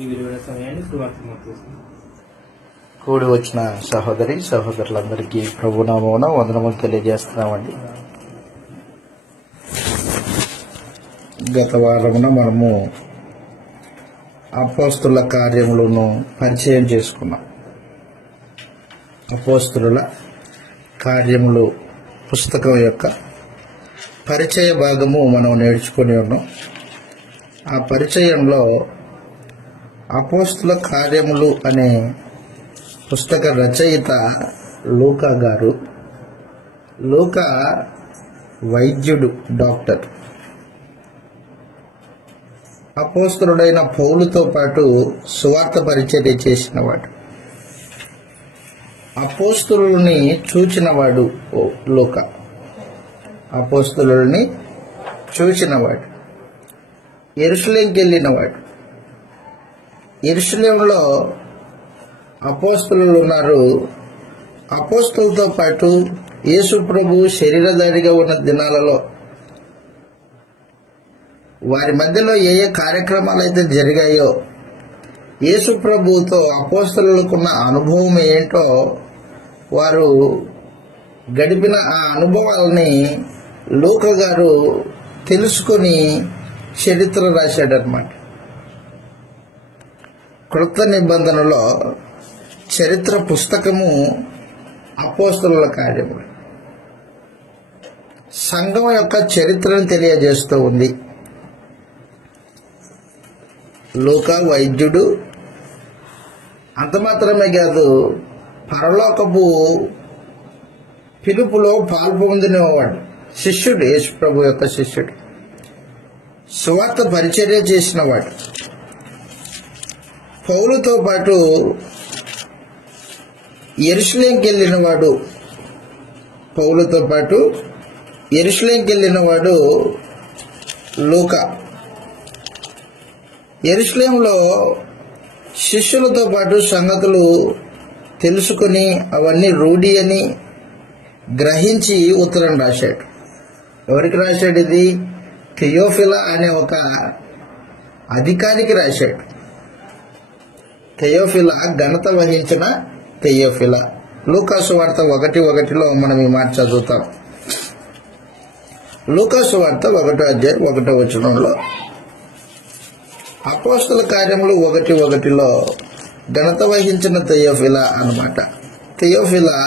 ఈ విలువైన సమయాన్ని సువార్త చేస్తుంది. కూడి వచ్చిన సహోదరి సహోదరులందరికీ ప్రభునామమున వందనములు తెలియజేస్తున్నామండి. గత వారమున మనము అపోస్తుల కార్యములను పరిచయం చేసుకున్నాం. అపోస్తుల కార్యములు పుస్తకం యొక్క పరిచయ భాగము మనం నేర్చుకొని ఉన్నాం. ఆ పరిచయంలో అపోస్తుల కార్యములు అనే పుస్తక రచయిత లూకా గారు. లూకా వైద్యుడు, డాక్టర్. అపోస్తులుడైన పౌలుతో పాటు సువార్త పరిచర్య చేసినవాడు, అపోస్తులుని చూచినవాడు లూకా. అపోస్తులుని చూచినవాడు, యెరూషలేముకి వెళ్ళినవాడు. యెరూషలేములో అపోస్తులు ఉన్నారు. అపోస్తులతో పాటు యేసు ప్రభు శరీరధారిగా ఉన్న దినాలలో వారి మధ్యలో ఏ ఏ కార్యక్రమాలు అయితే జరిగాయో, యేసు ప్రభువుతో అపోస్తలులకున్న అనుభవం ఏంటో, వారు గడిపిన ఆ అనుభవాలని లూకా గారు తెలుసుకొని చరిత్ర రాశాడనమాట. క్రొత్త నిబంధనలో చరిత్ర పుస్తకము అపోస్తలుల కార్యములు. సంఘం యొక్క చరిత్రను తెలియజేస్తూ ఉంది. లూకా వైద్యుడు, అంత మాత్రమే కాదు, పరలోకపు పిలుపులో పాల్పొందినవాడు, శిష్యుడు, యేసు ప్రభు యొక్క శిష్యుడు, సువార్త పరిచర్య చేసినవాడు. పౌలుతో పాటు యెరూషలేముకి వెళ్ళినవాడు. పౌలుతో పాటు యెరూషలేముకి వెళ్ళినవాడు లూకా. యెరూషలేములో శిష్యులతో పాటు సంగతులు తెలుసుకుని అవన్నీ రూఢి అని గ్రహించి ఉత్తరం రాశాడు. ఎవరికి రాశాడు ఇది? థెయోఫిలా అనే ఒక అధికారికి రాశాడు. థెయోఫిలా, ఘనత వహించిన థెయోఫిలా. లూకా సువార్త 1:1 మనం ఈ మాట చదువుతాం. లూకా సువార్త 1:1 అపోస్తల కార్యములు 1:1 ఘనత వహించిన థెయోఫిలా అన్నమాట. థెయోఫిలా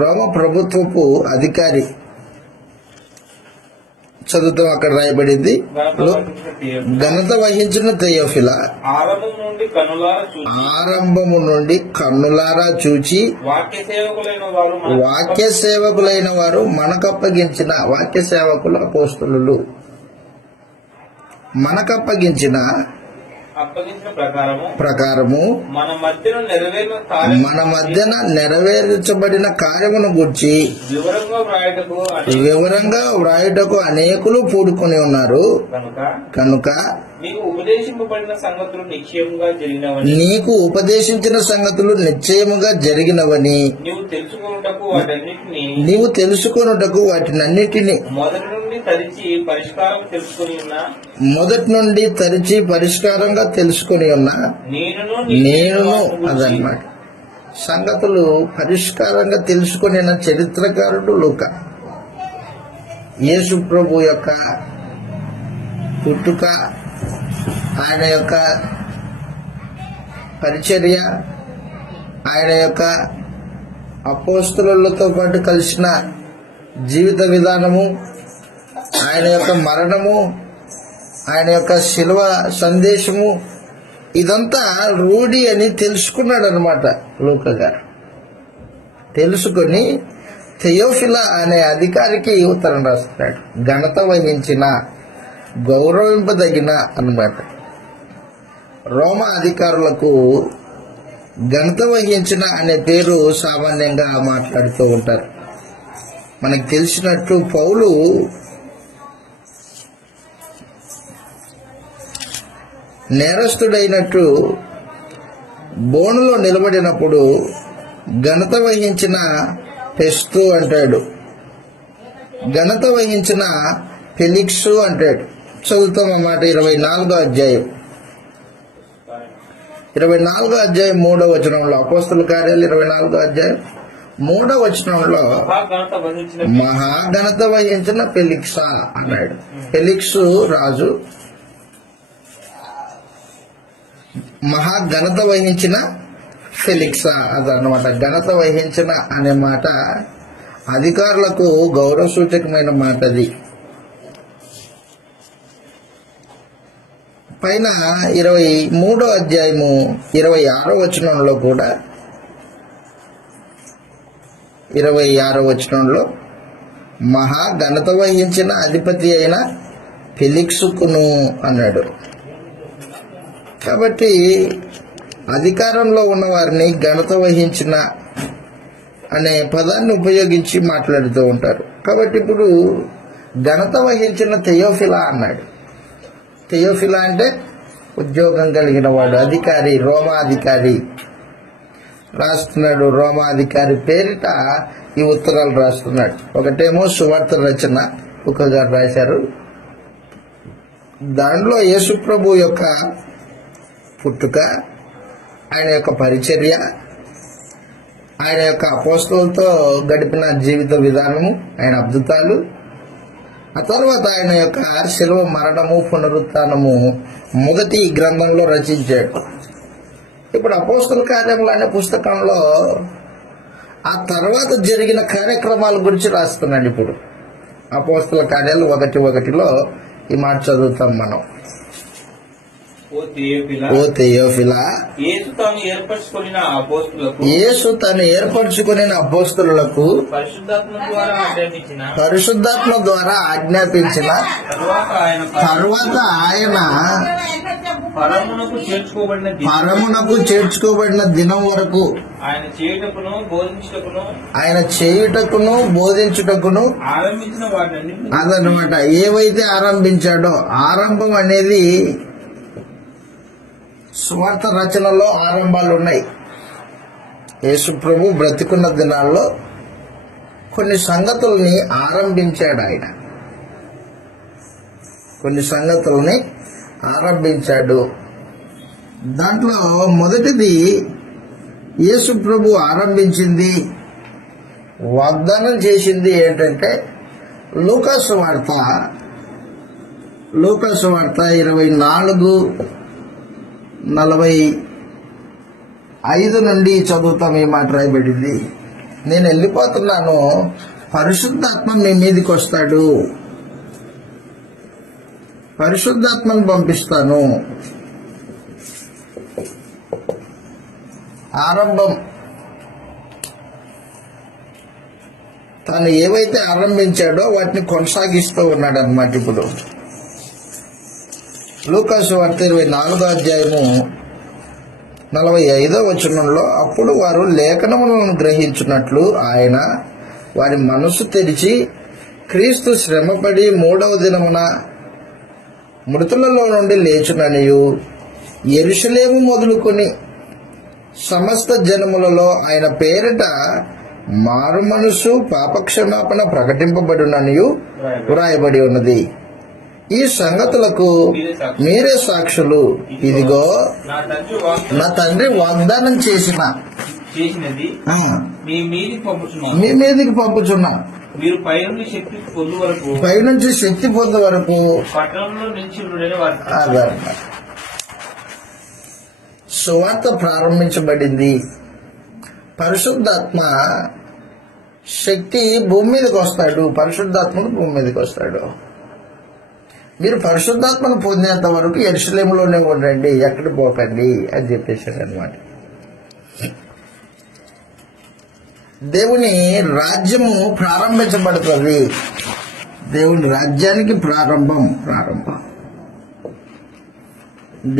రోమ ప్రభుత్వపు అధికారి. చదువుతాం, అక్కడ రాయబడింది. ఘనత వహించిన థెయోఫిలా ఆరంభము నుండి కన్నులారా చూచి వాక్య సేవకులైన వారు మనకప్పగించిన వాక్య సేవకులు అపోస్తలులు మనకప్పగించిన ప్రకారము మన మధ్యన నెరవేర్చబడిన కార్యమును గురించి వివరంగా వ్రాయుటకు అనేకులు పూడుకొని ఉన్నారు. కనుక నీకు ఉపదేశించిన సంగతులు నిశ్చయముగా జరిగినవని నీవు తెలుసుకొనుటకు వాటినన్నిటినీ మొదటి నుండి తరిచి పరిష్కారంగా తెలుసుకొని ఉన్నా నేను అదన్నమాట. సంగతులు పరిష్కారంగా తెలుసుకుని చరిత్రకారుడు లూకా. యేసు ప్రభు యొక్క పుట్టుక, ఆయన యొక్క పరిచర్య, ఆయన యొక్క అపోస్తలులతో పాటు కలిసిన జీవిత విధానము, ఆయన యొక్క మరణము, ఆయన యొక్క శిలువ సందేశము, ఇదంతా రూఢి అని తెలుసుకున్నాడు అనమాట లూకా గారు. తెలుసుకొని థెయోఫిలా అనే అధికారికి ఉత్తరం రాస్తున్నాడు. ఘనత వహించిన, గౌరవింపదగిన అన్నమాట. రోమా అధికారులకు ఘనత వహించిన అనే పేరు సామాన్యంగా మాట్లాడుతూ ఉంటారు. మనకు తెలిసినట్టు పౌలు నేరస్తుడైనట్టు బోనులో నిలబడినప్పుడు ఘనత వహించిన ఫెస్తు అంటాడు, ఘనత వహించిన ఫెలిక్సు అంటాడు. చదువుతాం అన్నమాట 24వ అధ్యాయం. 24వ అధ్యాయం 3వ వచనంలో, అపోస్తల కార్యాలు 24వ అధ్యాయం 3వ వచనంలో మహాఘనత వహించిన ఫెలిక్సా అన్నాడు. ఫెలిక్సు రాజు మహాఘనత వహించిన ఫెలిక్సా అదన్నమాట. ఘనత వహించిన అనే మాట అధికారులకు గౌరవ సూచకమైన మాట. అది పైన 23వ అధ్యాయము 26వ వచనంలో కూడా 26వ వచనంలో మహా ఘనత వహించిన అధిపతి అయిన ఫెలిక్సుకును అన్నాడు. కాబట్టి అధికారంలో ఉన్న వారిని ఘనత వహించిన అనే పదాన్ని ఉపయోగించి మాట్లాడుతూ ఉంటారు. కాబట్టి ఇప్పుడు ఘనత వహించిన థెయోఫిలా అన్నాడు. థెయోఫిలా అంటే ఉద్యోగం కలిగిన వాడు, అధికారి, రోమాధికారి రాస్తున్నాడు. రోమాధికారి పేరిట ఈ ఉత్తరాలు రాస్తున్నాడు. ఒకటేమో సువార్త రచన ఒక గారు రాశారు. దానిలో యేసుప్రభు యొక్క పుట్టుక, ఆయన యొక్క పరిచర్య, ఆయన యొక్క అపోస్తలులతో గడిపిన జీవిత విధానము, ఆయన అద్భుతాలు, ఆ తర్వాత ఆయన యొక్క శిలువ మరణము, పునరుత్థానము మొదటి గ్రంథంలో రచించాడు. ఇప్పుడు అపోస్తల కార్యములు అనే పుస్తకంలో ఆ తర్వాత జరిగిన కార్యక్రమాల గురించి రాస్తున్నాడు. ఇప్పుడు అపోస్తల కార్యాలు 1:1లో ఈ మాట చదువుతాం మనం. ఓ థెయోఫిలా, యేసు తాను ఏర్పరచుకుని అపోస్తలులకు పరిశుద్ధాత్మ ద్వారా ఆజ్ఞాపించిన తర్వాత ఆయన పరమునకు చేర్చుకోబడిన దినం వరకు ఆయన చేయుటకును బోధించుటకును అదనమాట. ఏవైతే ఆరంభించాడో, ఆరంభం అనేది సువార్త రచనలో ఆరంభాలు ఉన్నాయి. యేసు ప్రభు బ్రతికున్న దినాల్లో కొన్ని సంగతుల్ని ఆరంభించాడు. ఆయన కొన్ని సంగతుల్ని ఆరంభించాడు. దాంట్లో మొదటిది యేసు ప్రభు ఆరంభించింది, వాగ్దానం చేసింది ఏంటంటే లూకాసు వార్త 24:45 నుండి చదువుతాం. ఈ మాట రాయబడింది. నేను వెళ్ళిపోతున్నాను, పరిశుద్ధాత్మ మీ మీదకి వస్తాడు, పరిశుద్ధాత్మను పంపిస్తాను. ఆరంభం తాను ఏవైతే ఆరంభించాడో వాటిని కొనసాగిస్తూ ఉన్నాడు అన్నమాట. ఇప్పుడు లూకాసు వార్త 24వ అధ్యాయము 45వ వచనంలో, అప్పుడు వారు లేఖనములను గ్రహించున్నట్లు ఆయన వారి మనసు తెరిచి, క్రీస్తు శ్రమపడి 3వ దినమున మృతులలో నుండి లేచుననియు, యెరూషలేము మొదలుకొని సమస్త జనములలో ఆయన పేరిట మారు మనసు పాపక్షమాపణ ప్రకటింపబడుననియు వ్రాయబడి ఉన్నది. ఈ సంగతులకు మీరే సాక్షులు. ఇదిగో నా తండ్రి వాగ్దానం చేసినది మీ మీదికి పంపుచున్నా. మీరు పైనుంచి శక్తి పొందే వరకు సువార్త ప్రారంభించబడింది. పరిశుద్ధాత్మ శక్తి భూమి మీదకి వస్తాడు, పరిశుద్ధాత్మను భూమి మీదకి వస్తాడు. మీరు పరిశుద్ధాత్మను పొందేంత వరకు యెరూషలేములోనే ఉండండి, ఎక్కడికి పోకండి అని చెప్పేశాడు అనమాట. దేవుని రాజ్యము ప్రారంభించబడుతుంది. దేవుని రాజ్యానికి ప్రారంభం.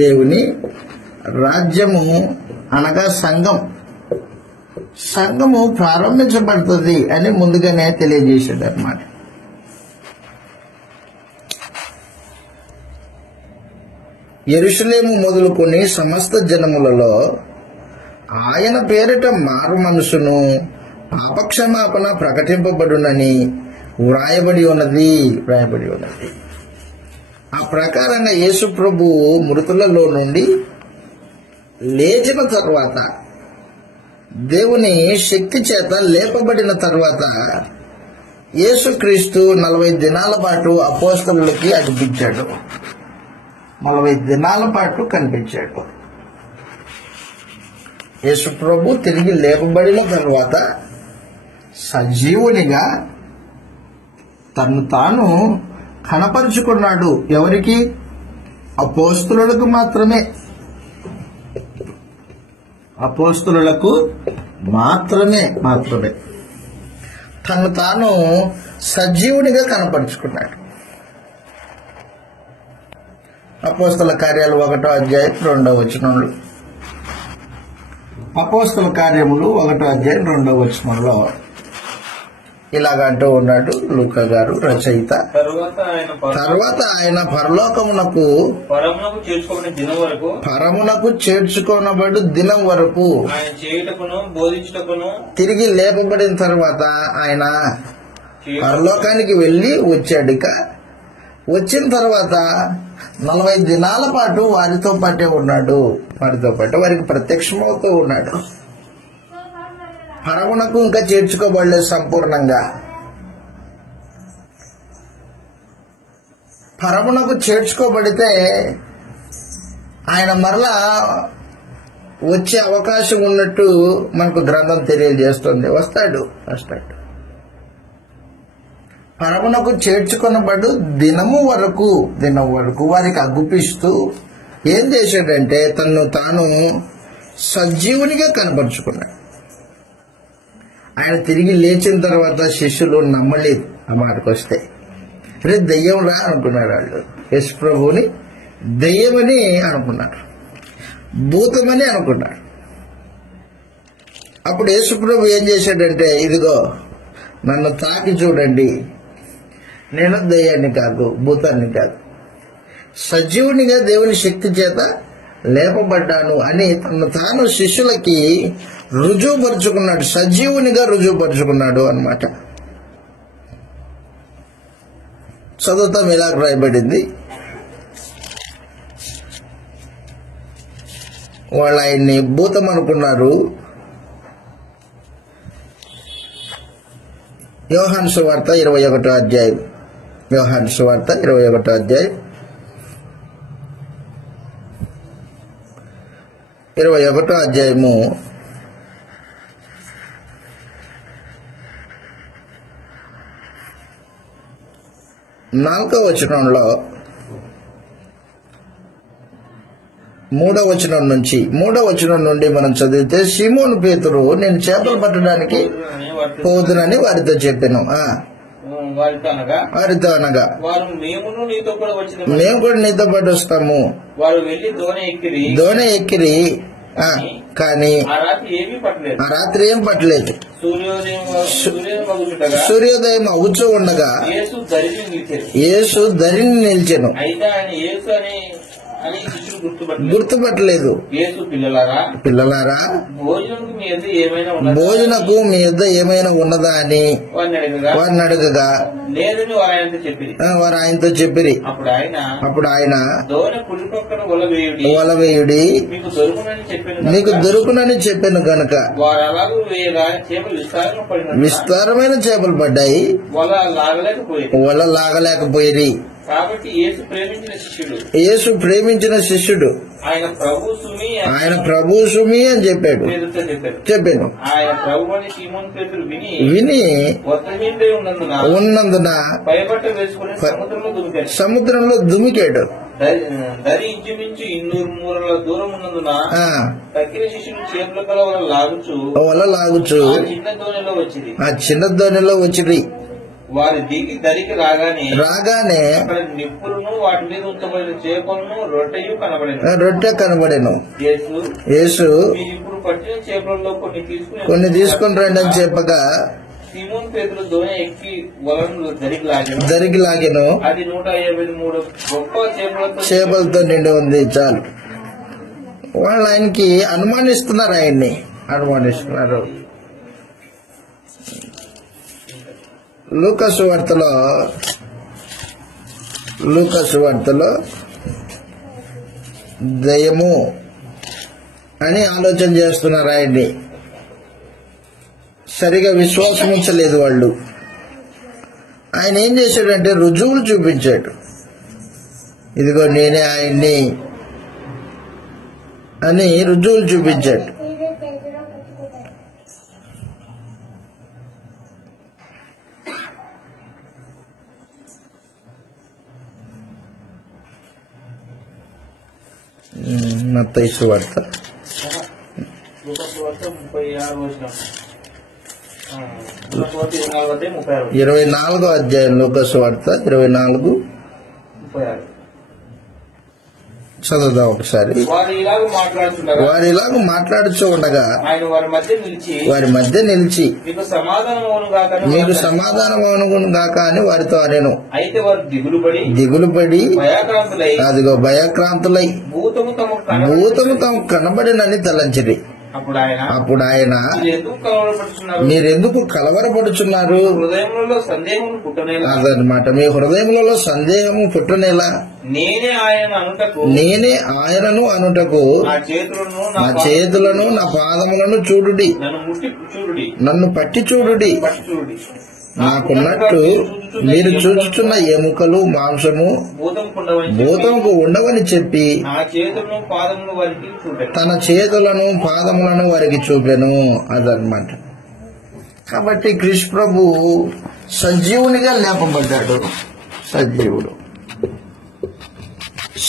దేవుని రాజ్యము అనగా సంఘము ప్రారంభించబడుతుంది అని ముందుగానే తెలియజేశాడు అన్నమాట. యెరూషలేము మొదలుకొని సమస్త జనములలో ఆయన పేరిట మారు మనసును పాపక్షమాపణ ప్రకటింపబడునని వ్రాయబడి ఉన్నది. ఆ ప్రకారంగా యేసు ప్రభు మృతులలో నుండి లేచిన తర్వాత, దేవుని శక్తి చేత లేపబడిన తర్వాత యేసుక్రీస్తు 40 దినాల పాటు అపోస్తలులకి అనిపించాడు. 40 దినాల పాటు కనిపించాడు. యేసు ప్రభు తిరిగి లేపబడిన తర్వాత సజీవునిగా తను తాను కనపరుచుకున్నాడు. ఎవరికి? అపోస్తలులకు మాత్రమే. అపోస్తలులకు మాత్రమే తను తాను సజీవునిగా కనపరుచుకున్నాడు. అపోస్తల కార్యాలు 1వ అధ్యాయం 2వ వచనంలో, అపోస్తల కార్యములు 1వ అధ్యాయం 2వ వచనంలో ఇలాగంటూ ఉన్నాడు లూకా గారు రచయిత. తర్వాత ఆయన పరలోకమునకు చేర్చుకోనబడు దినం వరకు తిరిగి లేపబడిన తర్వాత ఆయన పరలోకానికి వెళ్ళి వచ్చాడు. ఇక వచ్చిన తర్వాత 40 దినాల పాటు వారితో పాటే ఉన్నాడు. వారికి ప్రత్యక్షమవుతూ ఉన్నాడు. పరమునకు ఇంకా చేర్చుకోబడలేదు సంపూర్ణంగా. పరమునకు చేర్చుకోబడితే ఆయన మరలా వచ్చే అవకాశం ఉన్నట్టు మనకు గ్రంథం తెలియజేస్తుంది. వస్తాడు. పరమునకు చేర్చుకొనబడు దినం వరకు వారికి అగుపిస్తూ ఏం చేశాడంటే తన్ను తాను సజీవునిగా కనపరుచుకున్నాడు. ఆయన తిరిగి లేచిన తర్వాత శిష్యులు నమ్మలేదు. ఆ మాటకు వస్తే రే దెయ్యం రా అనుకున్నారు వాళ్ళు. యేసు ప్రభువుని దెయ్యమని అనుకున్నారు, భూతమని అనుకున్నారు. అప్పుడు యేసు ప్రభు ఏం చేశాడంటే, ఇదిగో నన్ను తాకి చూడండి, నేను దెయ్యాన్ని కాదు, భూతాన్ని కాదు, సజీవునిగా దేవుని శక్తి చేత లేపబడ్డాను అని తను తాను శిష్యులకి రుజువుపరుచుకున్నాడు. సజీవునిగా రుజువుపరుచుకున్నాడు అన్నమాట. చదువుతాం ఇలా రాయబడింది. వాళ్ళు ఆయన్ని భూతం అనుకున్నారు. యోహాను సువార్త 21వ అధ్యాయం. 21వ అధ్యాయం 21వ అధ్యాయము 4వ వచనంలో 3వ వచనం నుండి మనం చదివితే, సీమోను పేతురు నేను చేపలు పట్టడానికి పోదునని వారితో చెప్పాను. వారితో అనగా మేము కూడా నీతో పాటు వస్తాము. దోణి ఎక్కిరి కానీ ఆ రాత్రి ఏం పట్టలేదు. సూర్యోదయం అవుతూ ఉండగా యేసు ధరిని నిలిచెను. గుర్తుపట్టలేదు. పిల్లలారా భోజనకు మీ యొద్ద ఏమైనా ఉన్నదా అని వారిని అడగగా వారు ఆయనతో చెప్పిరి. అప్పుడు ఆయన వలవేయుడి మీకు దొరుకునని చెప్పాను గనుక విస్తారమైన చేపలు పడ్డాయి, వల లాగలేకపోయి. కాబట్టి యేసు ప్రేమించిన శిష్యుడు ఆయన ప్రభు సుమి అని చెప్పాను. ఆయన ప్రభువని సీమోను పేతురు విని ఉన్నందున సముద్రంలో దుమికాడు. దరి ఇంచుమించు 200 మూరల దూరం ఉన్నందున తక్కిన శిష్యులు చేపల కల వల లాగుచు ఆ చిన్న దోణిలో వచ్చింది. వారి దిగి దరికి రాగానే నిప్పులను వాటి మీద ఉంచబడిన చేపలను రొట్టె కనబడెను. యేసు ఇప్పుడు పట్టిన చేపలలో కొన్ని తీసుకుని రండి అని చెప్పగా సీమోను పేతురు దోణి ఎక్కి వలను దరికి లాగెను. అది 153 గొప్ప చేపలతో నిండి ఉంది. చాలు. వాళ్ళు ఆయనకి అనుమానిస్తున్నారు. లూకా సువార్తలో దయ్యము అని ఆలోచన చేస్తున్నారు ఆయన్ని. సరిగా విశ్వాసం ఉంచలేదు వాళ్ళు. ఆయన ఏం చేశాడంటే రుజువులు చూపించాడు. ఇదిగో నేనే ఆయన్ని అని రుజువులు చూపించాడు. మత్తయి సువార్త లూకా సువార్త 36వ వచనం. లూకా సువార్త 24వ అధ్యాయం 36. 24వ అధ్యాయం లూకా సువార్త 24, 36. చదువుదాం ఒకసారి. వారు ఇలాగ మాట్లాడుచూ ఉండగా ఆయన వారి మధ్య నిలిచి మీకు సమాధానమవును గాక అని వారితో అనెను. అయితే వారు దిగులుపడి భయాక్రాంతులై అదిగో భయక్రాంతులై భూతము తమకు కనబడినని తలంచిరి. అప్పుడు ఆయన మీరెందుకు కలవరపడుచున్నారు? హృదయములలో సందేహము పుట్టనేలా అదనమాట, మీ హృదయములలో సందేహము పుట్టనేలా? నేనే ఆయనను అనుటకు నా చేతులను నా పాదములను చూడుడి, నన్ను పట్టి చూడుడి. నాకున్నట్టు మీరు చూచుచున్న ఎముకలు మాంసము భూతముకు ఉండవని చెప్పి తన చేతులను పాదములను వారికి చూపెను. అదనమాట. కాబట్టి కృష్ణ ప్రభు సజీవునిగా లేపబడ్డాడు. సజీవుడు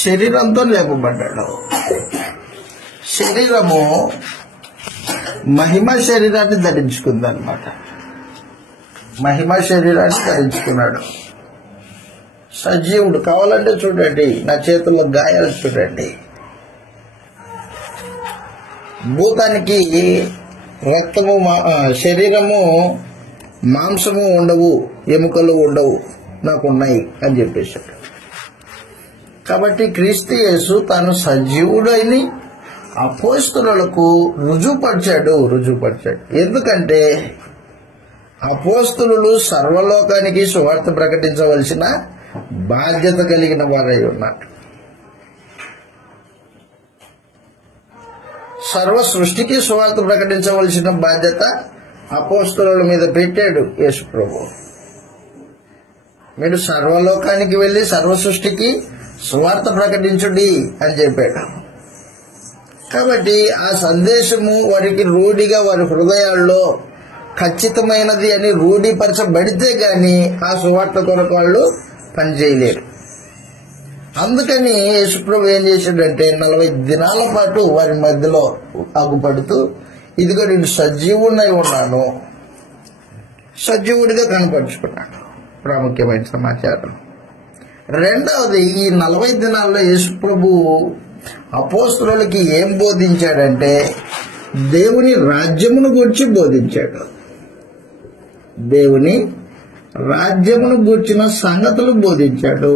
శరీరంతో లేపబడ్డాడు. శరీరము మహిమ శరీరాన్ని ధరించుకుందనమాట. మహిమ శరీరాన్ని ధరించుకున్నాడు. సజీవుడు. కావాలంటే చూడండి, నా చేతుల్లో గాయాలు చూడండి. భూతానికి రక్తము శరీరము మాంసము ఉండవు, ఎముకలు ఉండవు, నాకున్నాయి అని చెప్పేశాడు. కాబట్టి క్రీస్తు యేసు తాను సజీవుడని అపోస్తలులకు రుజువుపరిచాడు. ఎందుకంటే అపోస్తలులు సర్వలోకానికి సువార్త ప్రకటించవలసిన బాధ్యత కలిగిన వారై ఉన్నారు. సర్వ సృష్టికి సువార్త ప్రకటించవలసిన బాధ్యత అపోస్తలుల మీద పెట్టాడు యేసు ప్రభు. మీరు సర్వలోకానికి వెళ్ళి సర్వ సృష్టికి సువార్త ప్రకటించుడి అని చెప్పాడు. కాబట్టి ఆ సందేశము వారికి రూఢిగా వారి హృదయాల్లో ఖచ్చితమైనది అని రూఢీపరచబడితే గాని ఆ సువార్త కొరకు వాళ్ళు పనిచేయలేరు. అందుకని యేసుప్రభు ఏం చేశాడంటే 40 దినాల పాటు వారి మధ్యలో అగుపడుతూ ఇదిగో నేను సజీవుడై ఉన్నాను, సజీవుడిగా కనపరుచుకున్నాడు. ప్రాముఖ్యమైన సమాచారం. రెండవది, ఈ 40 దినాల్లో యేసుప్రభు అపోస్తలులకి ఏం బోధించాడంటే దేవుని రాజ్యమును గురించి బోధించాడు. దేవుని రాజ్యమును గూర్చిన సంగతులు బోధించాడు.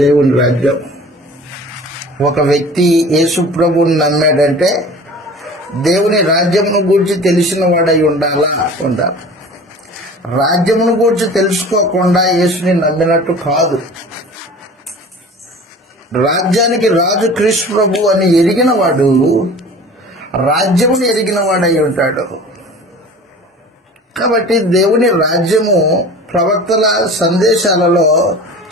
దేవుని రాజ్యం. ఒక వ్యక్తి యేసు ప్రభువుని నమ్మాడంటే దేవుని రాజ్యమును గూర్చి తెలిసిన వాడై ఉండాలి. రాజ్యమును గూర్చి తెలుసుకోకుండా యేసుని నమ్మినట్టు కాదు. రాజ్యానికి రాజు క్రీస్తు ప్రభు అని ఎరిగిన వాడు రాజ్యమును ఎరిగిన వాడై ఉంటాడు. కాబట్టి దేవుని రాజ్యము ప్రవక్తల సందేశాలలో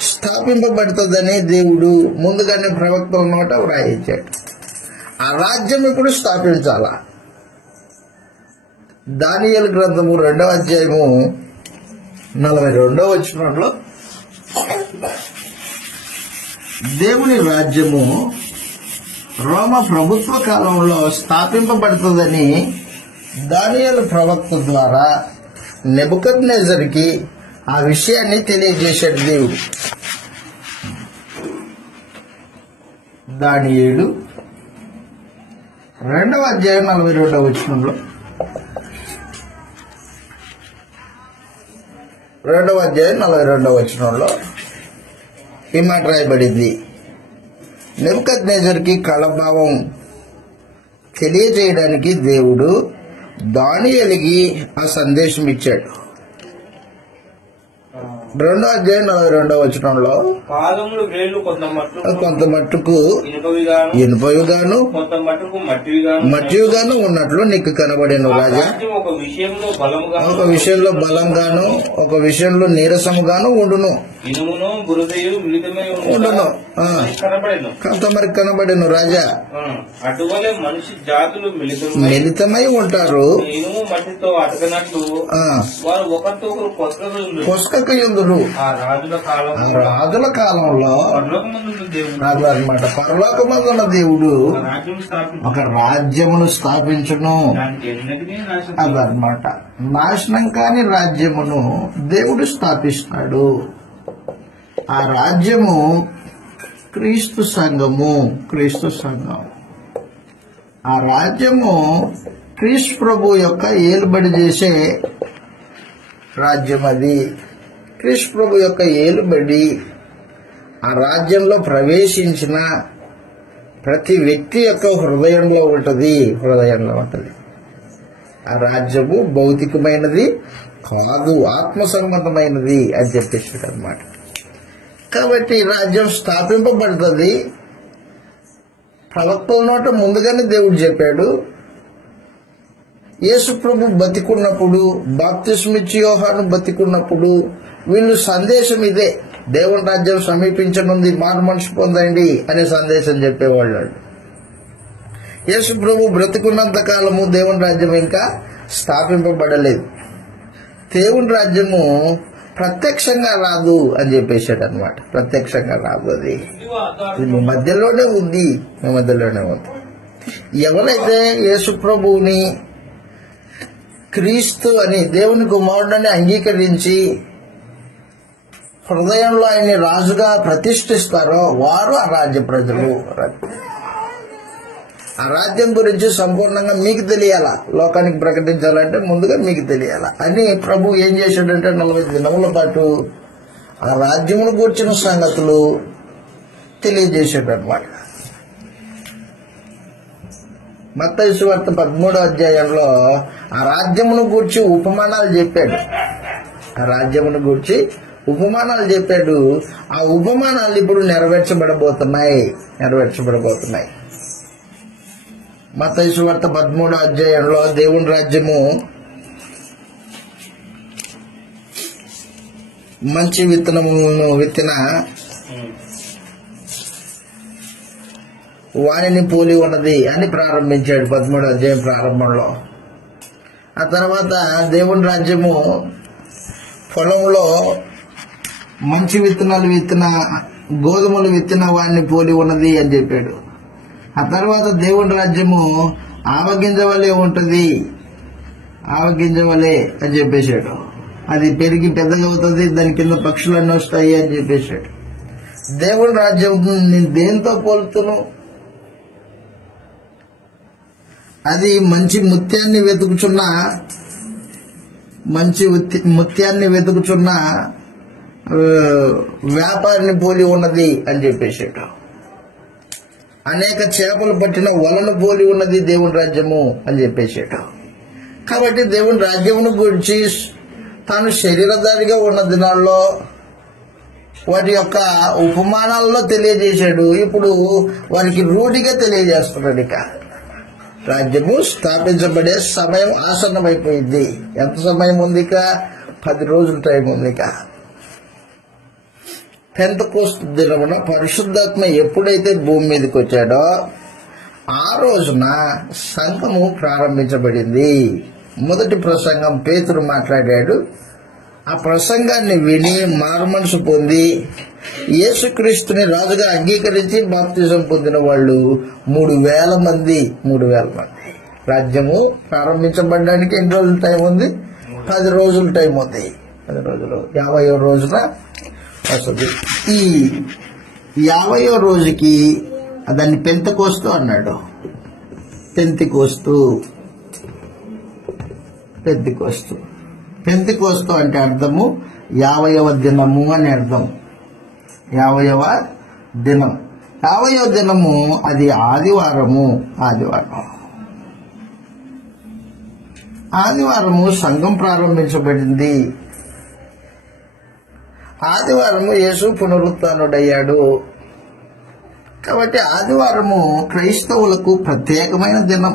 స్థాపింపబడుతుందని దేవుడు ముందుగానే ప్రవక్తల నోట వ్రాయించాడు. ఆ రాజ్యం ఇప్పుడు స్థాపించాల. దానియేలు గ్రంథము 2వ అధ్యాయము 42వ వచనంలో దేవుని రాజ్యము రోమ ప్రభుత్వ కాలంలో స్థాపింపబడుతుందని దానియేలు ప్రవక్త ద్వారా నెబుకద్నెజరుకి ఆ విషయాన్ని తెలియజేశాడు దేవుడు. దానియేలు 2వ అధ్యాయం 42వ వచనంలో 2వ అధ్యాయం 42వ వచనంలో ఈ మాట రాయబడింది. నెబుకద్నెజరుకి కళభావం తెలియజేయడానికి దేవుడు దానియేలుకి ఆ సందేశం ఇచ్చాడు. 2వ అధ్యాయం 42వ వచనంలో పాదములు వేళ్ళు కొంత మట్టుకు ఇనుపవిగాను ఇనుపయుగాను కొంత మట్టుకు మట్టివిగాను మట్టియుగాను ఉన్నట్లు నీకు కనబడేను రాజా. రాజ్యం ఒక విషయంలో బలముగా ఒక విషయంలో బలంగాను ఒక విషయంలో నీరసముగాను ఉండును. ఇనుమును బురదయు మిళితమై ఉండును. కనబడేను. కొంతమరికి కనబడేను రాజా. అటువలే మనిషి జాతులు మిళితమై మిళితమై ఉంటారు. ఇనుము మట్టితో అటకనట్లు వారు ఒకరితో ఒకరు పొస్కక యుందురు. ఆ రాజుల కాలం ఆ రాజుల కాలంలో పరలోకమందున్న దేవుడు రాజు అనమాట పరలోకమందున్న దేవుడు రాజ్యం స్థాపించి ఒక రాజ్యమును స్థాపించును. దానికి ఎన్నటికీ నాశనం అదనమాట నాశనం కాని రాజ్యమును దేవుడు స్థాపిస్తాడు. ఆ రాజ్యము క్రీస్తు సంఘము. క్రీస్తు సంఘం ఆ రాజ్యము క్రీస్తు ప్రభు యొక్క ఏలుబడి చేసే రాజ్యం. అది క్రీస్తు ప్రభు యొక్క ఏలుబడి ఆ రాజ్యంలో ప్రవేశించిన ప్రతి వ్యక్తి యొక్క హృదయంలో ఉంటుంది. ఆ రాజ్యము భౌతికమైనది కాదు, ఆత్మ సంబంధమైనది అని చెప్పేసాడు అనమాట. కాబట్టి రాజ్యం స్థాపింపబడుతుంది. ప్రవక్తల నోట ముందుగానే దేవుడు చెప్పాడు. యేసు ప్రభు బతికున్నప్పుడు, బాప్తిస్మిచ్చి యోహాను బతికున్నప్పుడు వీళ్ళు సందేశం ఇదే, దేవుని రాజ్యం సమీపించనుంది, మారు మనసు పొందండి అనే సందేశం చెప్పేవాళ్ళు. యేసు ప్రభు బ్రతికున్నంత కాలము దేవుని రాజ్యం ఇంకా స్థాపింపబడలేదు. దేవుని రాజ్యము ప్రత్యక్షంగా రాదు అని చెప్పేశాడు అనమాట. ప్రత్యక్షంగా రాదు, అది మీ మధ్యలోనే ఉంది. ఎవరైతే యేసు ప్రభువుని క్రీస్తు అని దేవుని కుమారుడని అంగీకరించి హృదయంలో ఆయన్ని రాజుగా ప్రతిష్ఠిస్తారో వారు ఆ రాజ్య ప్రజలు. ఆ రాజ్యం గురించి సంపూర్ణంగా మీకు తెలియాలా, లోకానికి ప్రకటించాలంటే ముందుగా మీకు తెలియాలా అని ప్రభు ఏం చేశాడంటే 40 దినముల పాటు ఆ రాజ్యమును గూర్చిన సంగతులు తెలియజేశాడు అనమాట. మత్తయి సువార్త 13వ అధ్యాయంలో ఆ రాజ్యమును గూర్చి ఉపమానాలు చెప్పాడు. ఆ రాజ్యమును గూర్చి ఉపమానాలు చెప్పాడు. ఆ ఉపమానాలు ఇప్పుడు నెరవేర్చబడబోతున్నాయి. మత్తయి సువార్త 13వ అధ్యాయంలో దేవుని రాజ్యము మంచి విత్తనమును విత్తిన వాణిని పోలి ఉన్నది అని ప్రారంభించాడు 13వ అధ్యాయం ప్రారంభంలో. ఆ తర్వాత దేవుని రాజ్యము పొలంలో మంచి విత్తనాలు విత్తిన, గోధుమలు విత్తిన వాడిని పోలి ఉన్నది అని చెప్పాడు. ఆ తర్వాత దేవుని రాజ్యము ఆవగింజ వలె ఉంటుంది, ఆవగింజ వలె అని చెప్పేశాడు. అది పెరిగి పెద్దగా అవుతుంది, దాని కింద పక్షులన్నీ వస్తాయి అని చెప్పేశాడు. దేవుని రాజ్యం నేను దేంతో పోలుతును? అది మంచి ముత్యాన్ని వెతుకుచున్న వ్యాపారిని పోలి ఉన్నది అని చెప్పేశాడు. అనేక చేపలు పట్టిన వలను పోలి ఉన్నది దేవుని రాజ్యము అని చెప్పేశాడు. కాబట్టి దేవుని రాజ్యమును గురించి తాను శరీరధారిగా ఉన్న దినాల్లో వాటి యొక్క ఉపమానాల్లో తెలియజేశాడు. ఇప్పుడు వారికి రూఢిగా తెలియజేస్తున్నాడు. ఇక రాజ్యము స్థాపించబడే సమయం ఆసన్నమైపోయింది. ఎంత సమయం ఉంది? ఇక 10 రోజుల టైం ఉంది. ఇక పెంతెకోస్తు దినమున పరిశుద్ధాత్మ ఎప్పుడైతే భూమి మీదకి వచ్చాడో ఆ రోజున సంఘము ప్రారంభించబడింది. మొదటి ప్రసంగం పేతురు మాట్లాడాడు. ఆ ప్రసంగాన్ని విని మారుమనసు పొంది యేసుక్రీస్తుని రాజుగా అంగీకరించి బాప్తిజం పొందిన వాళ్ళు 3,000 మంది. రాజ్యము ప్రారంభించబడడానికి ఎన్ని రోజుల టైం ఉంది? 10 రోజుల టైం ఉంది. 10 రోజులు 50వ రోజున వస్తుంది. ఈ 50వ రోజుకి దాన్ని పెంతెకోస్తు అన్నాడు. పెంతెకోస్తు అంటే అర్థము 50వ దినము అని అర్థం. 50వ దినం. 50వ దినము అది ఆదివారము. ఆదివారము సంఘం ప్రారంభించబడింది. ఆదివారము యేసు పునరుత్థానుడయ్యాడు. కాబట్టి ఆదివారము క్రైస్తవులకు ప్రత్యేకమైన దినం.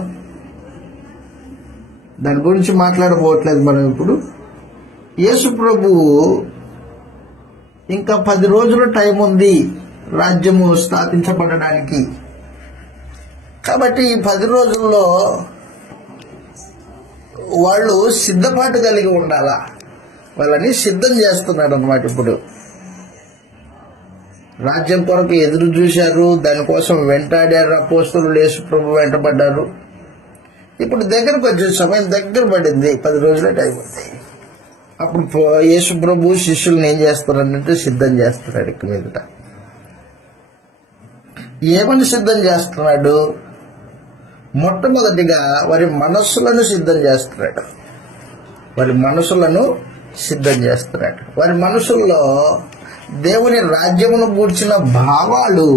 దాని గురించి మాట్లాడబోట్లేదు మనం ఇప్పుడు. యేసు ప్రభువు ఇంకా 10 రోజుల టైం ఉంది రాజ్యము స్థాపించబడడానికి. కాబట్టి ఈ 10 రోజుల్లో వాళ్ళు సిద్ధపాటు కలిగి ఉండాలా, వాళ్ళని సిద్ధం చేస్తున్నాడు అన్నమాట. ఇప్పుడు రాజ్యం కొరకు ఎదురు చూశారు, దానికోసం వెంటాడారు అపోస్తలులు, యేసు ప్రభు వెంటబడ్డారు. ఇప్పుడు దగ్గరకు వచ్చే సమయం దగ్గర పడింది, 10 రోజుల టైం ఉంది. అప్పుడు యేసు ప్రభు శిష్యుల్ని ఏం చేస్తున్నారంటే సిద్ధం చేస్తున్నాడు. ఇక మీదట ఏమని సిద్ధం చేస్తున్నాడు? మొట్టమొదటిగా వారి మనస్సులను సిద్ధం చేస్తున్నాడు. వారి మనసులను సిద్ధం చేస్తున్నాడు. వారి మనసుల్లో దేవుని రాజ్యమును గూర్చిన భావాలు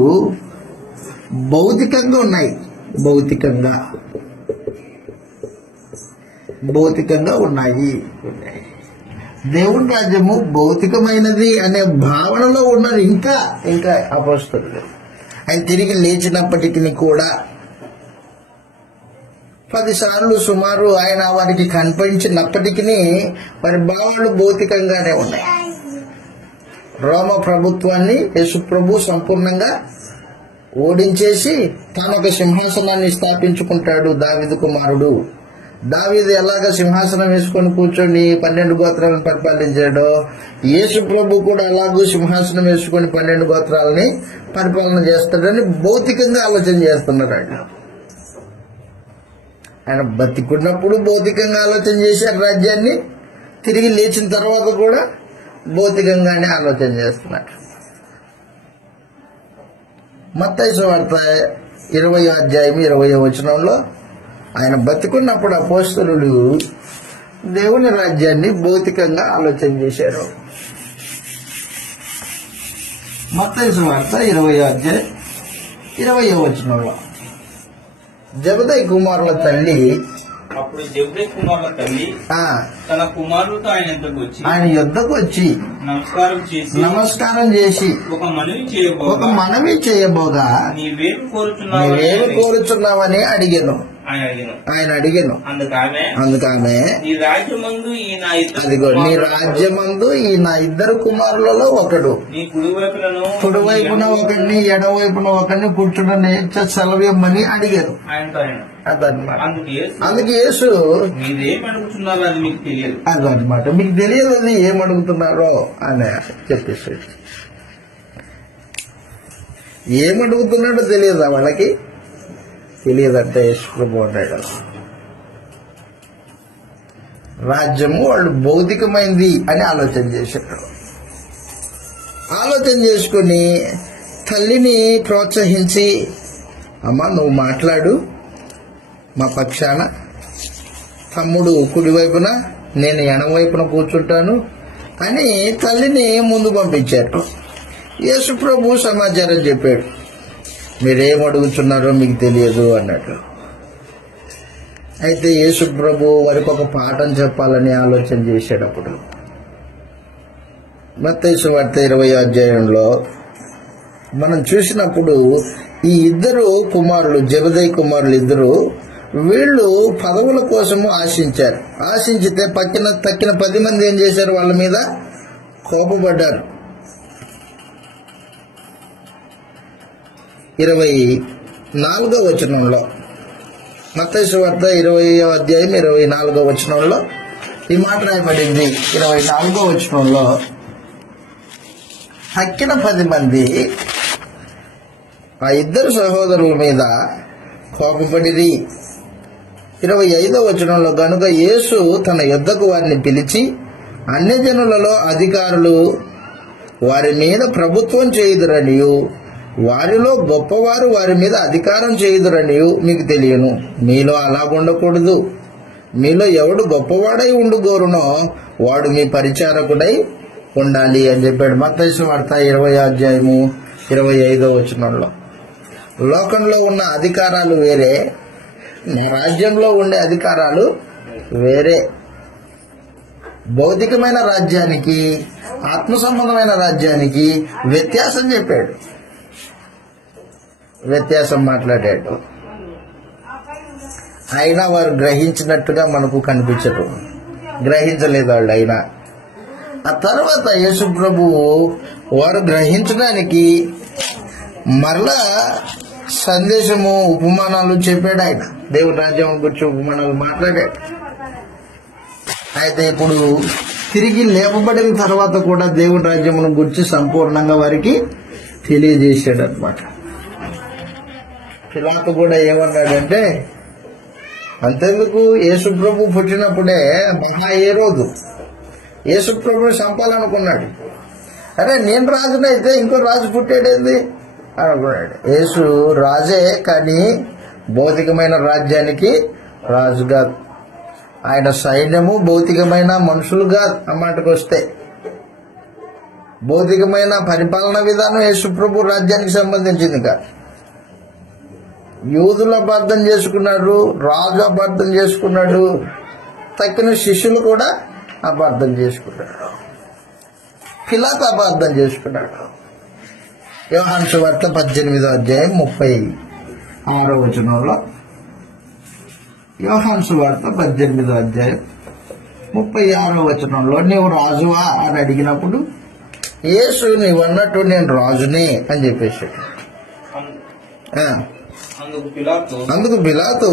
భౌతికంగా ఉన్నాయి. భౌతికంగా ఉన్నాయి. దేవుని రాజ్యము భౌతికమైనది అనే భావనలో ఉన్నారు ఇంకా అపోస్తలులు. ఆయన తిరిగి లేచినప్పటికీ కూడా 10 సార్లు సుమారు ఆయన వారికి కనిపించినప్పటికీ వారి భావాలు భౌతికంగానే ఉన్నాయి. రోమ ప్రభుత్వాన్ని యేసు ప్రభు సంపూర్ణంగా ఓడించేసి తాను ఒక సింహాసనాన్ని స్థాపించుకుంటాడు. దావీదు కుమారుడు దావీదు ఎలాగ సింహాసనం వేసుకొని కూర్చొని 12 గోత్రాలను పరిపాలించాడో, యేసు ప్రభు కూడా అలాగూ సింహాసనం వేసుకొని 12 గోత్రాలని పరిపాలన చేస్తాడని భౌతికంగా ఆలోచన చేస్తున్నారు. ఆయన బతికున్నప్పుడు భౌతికంగా ఆలోచన చేశారు రాజ్యాన్ని, తిరిగి లేచిన తర్వాత కూడా భౌతికంగానే ఆలోచన చేస్తున్నారు. మత్తయి సువార్త 20వ అధ్యాయం 20వ వచనంలో ఆయన బతికున్నప్పుడు అపోస్తలులు దేవుని రాజ్యాన్ని భౌతికంగా ఆలోచన చేశారు. మత్తయి సువార్త 20వ అధ్యాయం 20వ వచనంలో జబదయి కుమారుల తల్లి అప్పుడు జబదయి కుమారుల తల్లి తన కుమారులతో ఆయన యుద్ధకు వచ్చి నమస్కారం చేసి ఒక మనవి చేయబోగా నీవేమి కోరుచున్నావని అడిగాను. ఆయన అడిగాను. అందుకనే అదిగో నీ రాజ్యమందు ఈ నా 2 కుమారులలో ఒకడు కుడివైపున ఒకడిని ఎడవైపున ఒకడిని కూర్చుని సెలవిమ్మని అడిగారు. అదనమాట. అందుకు యేసు అదనమాట మీకు తెలియదు అది ఏమడుగుతున్నారో అని చెప్పేసి, ఏమడుగుతున్నాడో తెలియదా వాళ్ళకి? తెలియదంటే యేసు ప్రభు అన్నాడు రాజ్యము వాళ్ళు భౌతికమైంది అని ఆలోచన చేశారు. ఆలోచన చేసుకుని తల్లిని ప్రోత్సహించి, అమ్మా నువ్వు మాట్లాడు మా పక్షాన, తమ్ముడు కుడివైపున నేను ఎడమవైపున కూర్చుంటాను అని తల్లిని ముందు పంపించారు. యేసు ప్రభు సమాచారం చెప్పాడు, మీరేం అడుగుతున్నారో మీకు తెలియదు అన్నట్లు. అయితే యేసు ప్రభు వారికి ఒక పాఠం చెప్పాలని ఆలోచన చేసేటప్పుడు మత్తయి సువార్త 20వ అధ్యాయంలో మనం చూసినప్పుడు ఈ 2 కుమారులు జబదయి కుమారులు వీళ్ళు పదవుల కోసము ఆశించితే తక్కిన 10 మంది ఏం చేశారు? వాళ్ళ మీద కోపపడ్డారు. 24వ వచనంలో మత్తయి సువార్త 20వ అధ్యాయం 24వ వచనంలో ఈ మాట రాయబడింది. 24వ వచనంలో తక్కిన 10 మంది ఆ 2 సహోదరుల మీద కోపపడిరి. 25వ వచనంలో గనుక యేసు తన యొద్దకు వారిని పిలిచి అన్యజనులలో అధికారులు వారి మీద ప్రభుత్వం చేయుదురనియు వారిలో గొప్పవారు వారి మీద అధికారం చేయుదురనియు మీకు తెలియను. మీలో అలాగుండకూడదు. మీలో ఎవడు గొప్పవాడై ఉండుగోరునో వాడు మీ పరిచారకుడై ఉండాలి అని చెప్పాడు. మత్తయి సువార్త 20వ అధ్యాయము 25వ వచనంలో లోకంలో ఉన్న అధికారాలు వేరే, నా రాజ్యంలో ఉండే అధికారాలు వేరే. భౌతికమైన రాజ్యానికి ఆత్మ సంబంధమైన రాజ్యానికి వ్యత్యాసం చెప్పాడు, వ్యత్యాసం మాట్లాడాడు. అయినా వారు గ్రహించినట్టుగా మనకు కనిపించరు, గ్రహించలేదు వాళ్ళు. అయినా ఆ తర్వాత యేసు ప్రభువు వారు గ్రహించడానికి మరలా సందేశము, ఉపమానాలు చెప్పాడు. ఆయన దేవుని రాజ్యం గురించి ఉపమానాలు మాట్లాడాడు. అయితే ఇప్పుడు తిరిగి లేపబడిన తర్వాత కూడా దేవుని రాజ్యమును గురించి సంపూర్ణంగా వారికి తెలియజేశాడు అనమాట. పిలాతు కూడా ఏమన్నాడంటే, అంతెందుకు యేసు ప్రభు పుట్టినప్పుడే మహాహేరోదు యేసు ప్రభుని చంపాలనుకున్నాడు. అరే నేను రాజునైతే ఇంకో రాజు పుట్టాడేంది అనుకున్నాడు. యేసు రాజే, కానీ భౌతికమైన రాజ్యానికి రాజు కాదు. ఆయన సైన్యము భౌతికమైన మనుషులు కాదు. అన్నమాటకు వస్తే భౌతికమైన పరిపాలన విధానం యేసు ప్రభు రాజ్యానికి సంబంధించింది కాదు. యూదులు అపార్థం చేసుకున్నాడు, రాజు అపార్థం చేసుకున్నాడు, తక్కిన శిష్యులు కూడా అపార్థం చేసుకున్నాడు, పిలాతు అపార్థం చేసుకున్నాడు. యోహాను సువార్త 18వ అధ్యాయం 36వ వచనంలో, యోహాను సువార్త 18వ అధ్యాయం 36వ వచనంలో, నీవు రాజువా అని అడిగినప్పుడు యేసు నీవన్నట్టు నేను రాజునే అని చెప్పేశాడు. అందుకు పిలాతు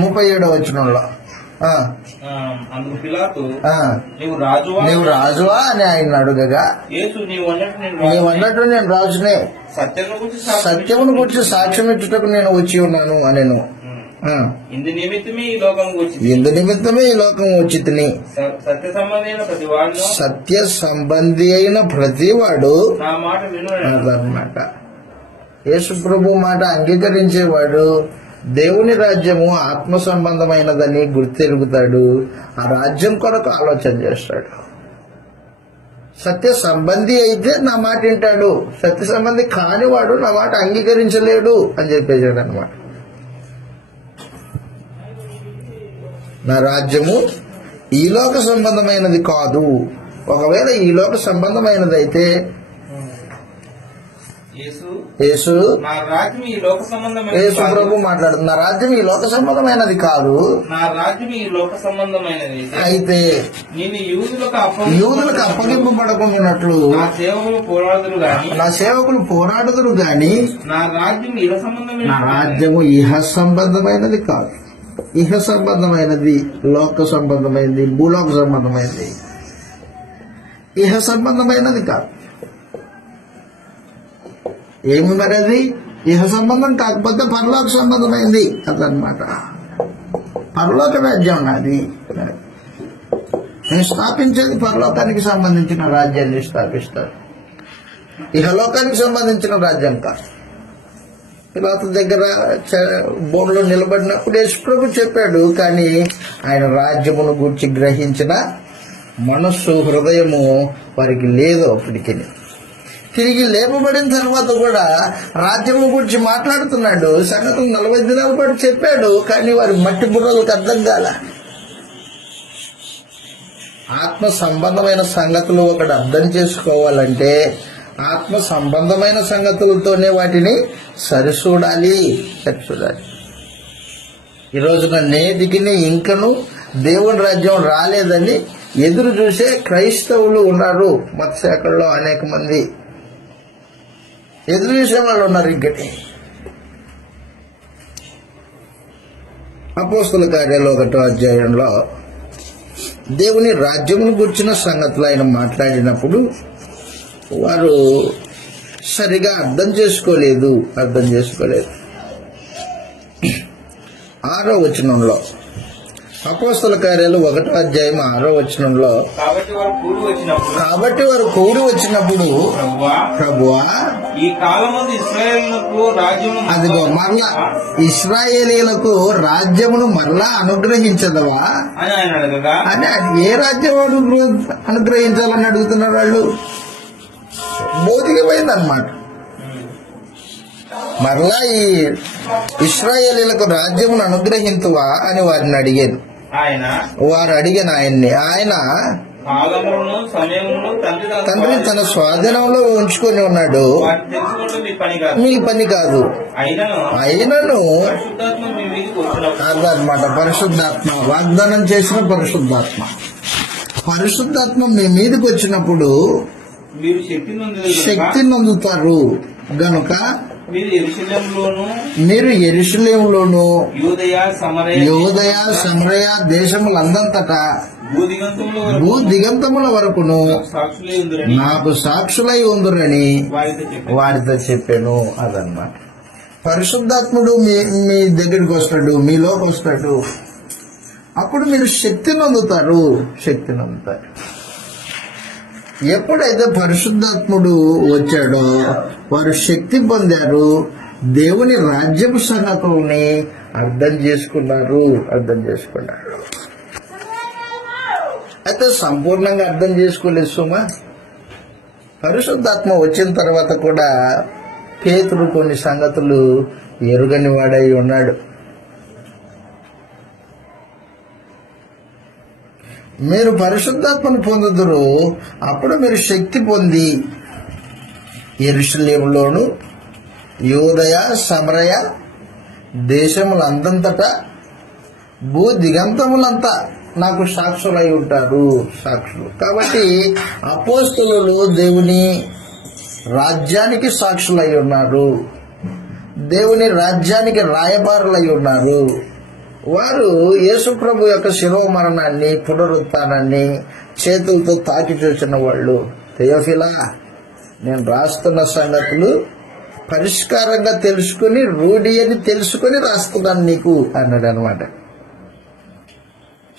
37వ వచనంలో, నీవు రాజువా అని ఆయన అడుగగా, నీవన్నట్టు నేను రాజునే, సత్యమును గురించి సాక్ష్యం ఇచ్చుటకు నేను వచ్చి ఉన్నాను అనెను. ఇందు నిమిత్తమే ఈ లోకం వచ్చి తిని, సత్య సంబంధి అయిన ప్రతివాడు అదన్నమాట. యేసు ప్రభు మాట అంగీకరించేవాడు దేవుని రాజ్యము ఆత్మ సంబంధమైనదని గుర్తెరుగుతాడు. ఆ రాజ్యం కొరకు ఆలోచన చేస్తాడు. సత్య సంబంధి అయితే నా మాట వింటాడు, సత్య సంబంధి కానివాడు నా మాట అంగీకరించలేడు అని చెప్పేశాడు అనమాట. నా రాజ్యము ఈ లోక సంబంధమైనది కాదు. ఒకవేళ ఈ లోక సంబంధమైనది అయితే యేసు ప్రభు మాట్లాడుతుంది, నా రాజ్యం ఈ లోక సంబంధమైనది కాదు, నా రాజ్యం ఈ లోక సంబంధమైనది అయితే యూదులకు అప్పగింపబడకున్నట్లు నా సేవకులు పోరాడుదురు గాని నా రాజ్యము ఇహ సంబంధమైనది కాదు. ఇహ సంబంధమైనది, లోక సంబంధమైనది, భూలోక సంబంధమైనది, ఇహ సంబంధమైనది కాదు. ఏమి మరి అది? ఇహ సంబంధం కాకపోతే పరలోక సంబంధమైంది అదనమాట. పరలోక రాజ్యం నాది, నేను స్థాపించేది పరలోకానికి సంబంధించిన రాజ్యాన్ని స్థాపిస్తారు, ఇహలోకానికి సంబంధించిన రాజ్యం కాదు. పిలాతు దగ్గర బోన్లో నిలబడినప్పుడు యేసు ప్రభు చెప్పాడు, కానీ ఆయన రాజ్యమును గురించి గ్రహించిన మనస్సు, హృదయము వారికి లేదు అప్పటికి. తిరిగి లేపబడిన తర్వాత కూడా రాజ్యము గురించి మాట్లాడుతున్నాడు. సంగతులు 40 దినాల పాటు చెప్పాడు, కానీ వారి మట్టి బుర్రలకు అర్థం కాల. ఆత్మ సంబంధమైన సంగతులు ఒకటి అర్థం చేసుకోవాలంటే ఆత్మ సంబంధమైన సంగతులతోనే వాటిని సరిచూడాలి. ఈ రోజున నేటికి ఇంకను దేవుని రాజ్యం రాలేదని ఎదురు చూసే క్రైస్తవులు ఉన్నారు. మత శాఖల్లో అనేక మంది ఎదురు చూసే వాళ్ళు ఉన్నారు. ఇంకటి అపోస్తల కార్యాలు 1వ అధ్యాయంలో దేవుని రాజ్యమును గురించిన సంగతులు ఆయన మాట్లాడినప్పుడు వారు సరిగా అర్థం చేసుకోలేదు. 6వ వచనంలో, అపోస్తల కార్యాలు 1వ అధ్యాయం 6వ వచనంలో, కాబట్టి వారు కూడి వచ్చినప్పుడు ప్రభువా ఈ కాలమందు ఇశ్రాయేలులకు రాజ్యము అదిగో మరలా ఇశ్రాయేలీలకు రాజ్యమును మరలా అనుగ్రహించదవా అని ఆయన అడగగా, అని ఏ రాజ్యం అనుగ్రహించాలని అడుగుతున్నారు వాళ్ళు. భౌతికమైందన్నమాట. మరలా ఈ ఇశ్రాయేలీలకు రాజ్యమును అనుగ్రహించువా అని వారిని అడిగాను. వారు అడిగిన ఆయన్ని ఆయన కాలములను సమయములను తండ్రి తన స్వాధీనంలో ఉంచుకొని ఉన్నాడు. వాటిని తెలుసుకోవడం మీ పని కాదు. మీ పని కాదు. అయినను పరిశుద్ధాత్మ మీ మీదకి వచ్చినప్పుడు అదనమాట పరిశుద్ధాత్మ, వాగ్దానం చేసిన పరిశుద్ధాత్మ. పరిశుద్ధాత్మ మీ మీదకి వచ్చినప్పుడు మీరు శక్తి నందుతారు గనుక మీరు యెరూషలేములోను యూదయ సమరయ దేశములందంతటా భూదిగంతముల వరకును నాకు సాక్షులై ఉందురని వారితో చెప్పాను. అదన్నమాట. పరిశుద్ధాత్ముడు మీ దగ్గరికి వస్తాడు, మీలోకి వస్తాడు. అప్పుడు మీరు శక్తిని అందుతారు. ఎప్పుడైతే పరిశుద్ధాత్ముడు వచ్చాడో వారు శక్తి పొందారు. దేవుని రాజ్యపు సంగతుల్ని అర్థం చేసుకున్నారు. అయితే సంపూర్ణంగా అర్థం చేసుకోలేదు సుమా. పరిశుద్ధాత్మ వచ్చిన తర్వాత కూడా పేతురు కొన్ని సంగతులు ఎరుగని వాడై ఉన్నాడు. మీరు పరిశుద్ధాత్మను పొందుదురు, అప్పుడు మీరు శక్తి పొంది యెరూషలేములోను యూదయ సమరయ దేశములందంతటా భూ దిగంతములంతా నాకు సాక్షులై ఉంటారు. సాక్షులు కాబట్టి అపోస్తలులు దేవుని రాజ్యానికి సాక్షులై ఉన్నారు. దేవుని రాజ్యానికి రాయబారులై ఉన్నారు. వారు యేసు ప్రభు యొక్క శిలువ మరణాన్ని, పునరుత్థానాన్ని చేతులతో తాకి చూసిన వాళ్ళు. థెయోఫిలా, నేను రాస్తున్న సంగతులు పరిష్కారంగా తెలుసుకుని, రూఢి అని తెలుసుకుని రాస్తున్నాను నీకు అన్నాడు అనమాట.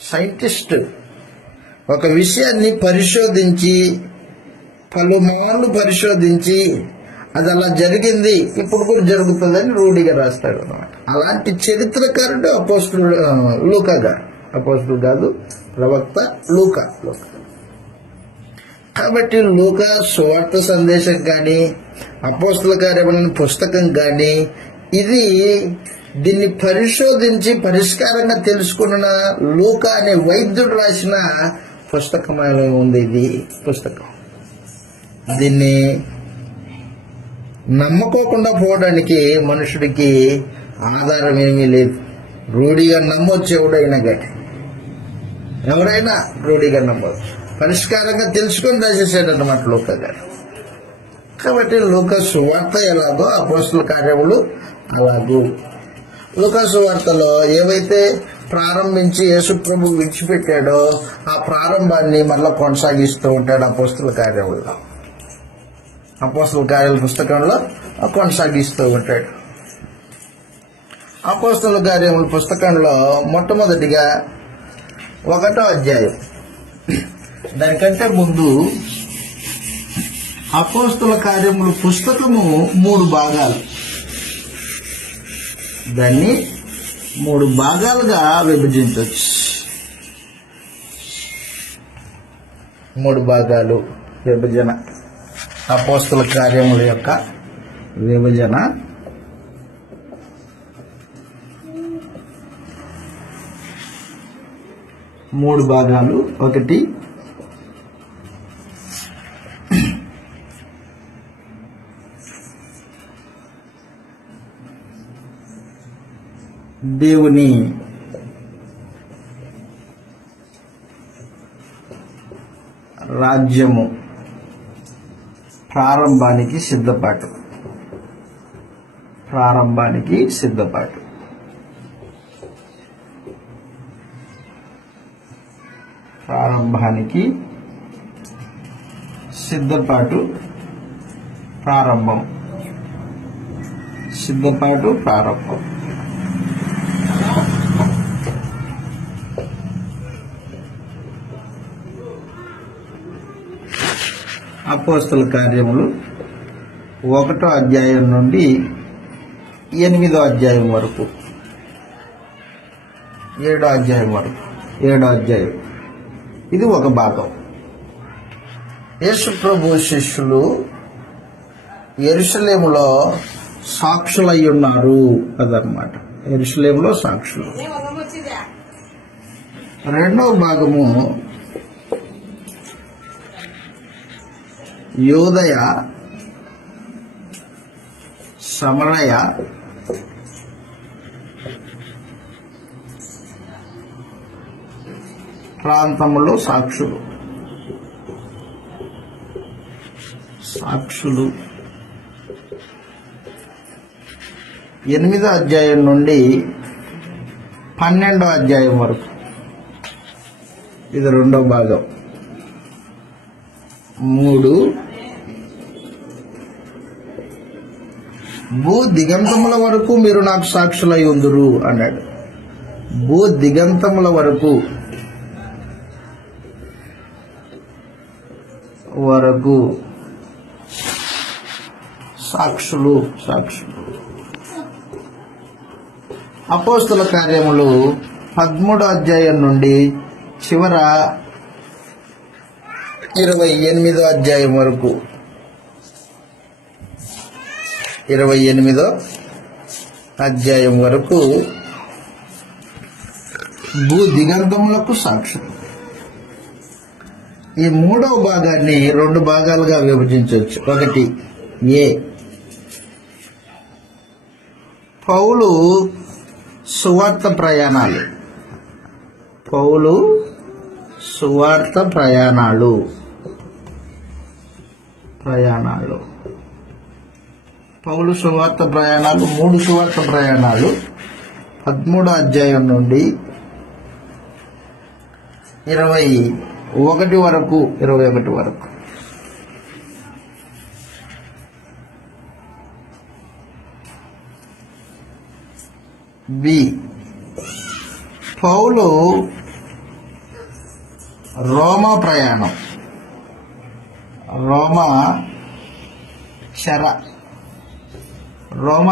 సైంటిస్ట్ ఒక విషయాన్ని పరిశోధించి, పలుమార్లు పరిశోధించి, అది అలా జరిగింది, ఇప్పుడు కూడా జరుగుతుందని రూఢిగా రాస్తాడు అనమాట. అలాంటి చరిత్రకారుడు అపోస్తులుడు లూకా గారు. అపోస్తులు కాదు, ప్రవక్త లూకా. కాబట్టి లూకా సువార్త సందేశం కానీ, అపోస్తుల కార్యముల పుస్తకం కానీ, దీన్ని పరిశోధించి పరిష్కారంగా తెలుసుకున్న లూకా అనే వైద్యుడు రాసిన పుస్తకం ఉంది. ఇది పుస్తకం. దీన్ని నమ్మకోకుండా పోవడానికి మనుషుడికి ఆధారం ఏమీ లేదు. రూఢిగా నమ్మొచ్చు ఎవరైనా రూఢిగా నమ్మొచ్చు. పరిష్కారంగా తెలుసుకొని రాసేసాడు అన్నమాట లూకా గారు. కాబట్టి లూకా సువార్త ఎలాగో అపోస్తుల కార్యములు అలాగూ. లూకా సువార్తలో ఏవైతే ప్రారంభించి యేసు ప్రభు విడిచిపెట్టాడో ఆ ప్రారంభాన్ని మళ్ళా కొనసాగిస్తూ ఉంటాడు అపోస్తుల కార్యముల్లో. అపోస్తుల కార్యాల పుస్తకంలో కొనసాగిస్తూ ఉంటాడు. అపోస్తుల కార్యముల పుస్తకంలో మొట్టమొదటిగా 1వ అధ్యాయం. దానికంటే ముందు అపోస్తుల కార్యముల పుస్తకము 3 భాగాలు. దాన్ని 3 భాగాలుగా విభజించవచ్చు. 3 భాగాలు విభజన. అపోస్తుల కార్యముల యొక్క విభజన. మూడు భాగాలు. ఒకటి దేవుని రాజ్యము ప్రారంభానికి సిద్ధపాటు. ప్రారంభానికి సిద్ధపాటు. ప్రారంభానికి సిద్ధపాటు. ప్రారంభం. సిద్ధపాటు ప్రారంభం. అపోస్తల కార్యములు 1వ అధ్యాయం నుండి 8వ అధ్యాయం వరకు, 7వ అధ్యాయం వరకు. 7వ అధ్యాయం ఇది ఒక భాగం. యేసు ప్రభు శిష్యులు యెరూషలేములో సాక్షులై ఉన్నారు అదనమాట. యెరూషలేములో సాక్షులు. 2వ భాగము యోదయ సమరయ ప్రాంతములో సాక్షులు 8వ అధ్యాయం నుండి 12వ అధ్యాయం వరకు, ఇది 2వ భాగం. 3 భూ దిగంతముల వరకు మీరు నాకు సాక్షులై ఉందురు అన్నాడు. భూ దిగంతముల వరకు సాక్షులు. అపోస్తుల కార్యములు 13వ అధ్యాయం నుండి చివర 28వ అధ్యాయం వరకు, 28వ అధ్యాయం వరకు భూ దిగంతములకు సాక్షులు. ఈ 3వ భాగాన్ని 2 భాగాలుగా విభజించవచ్చు. 1 ఏ పౌలు సువార్త ప్రయాణాలు. పౌలు సువార్త ప్రయాణాలు 3 సువార్త ప్రయాణాలు 13వ అధ్యాయం నుండి 21 వరకు. బి పౌలు రోమా ప్రయాణం, రోమా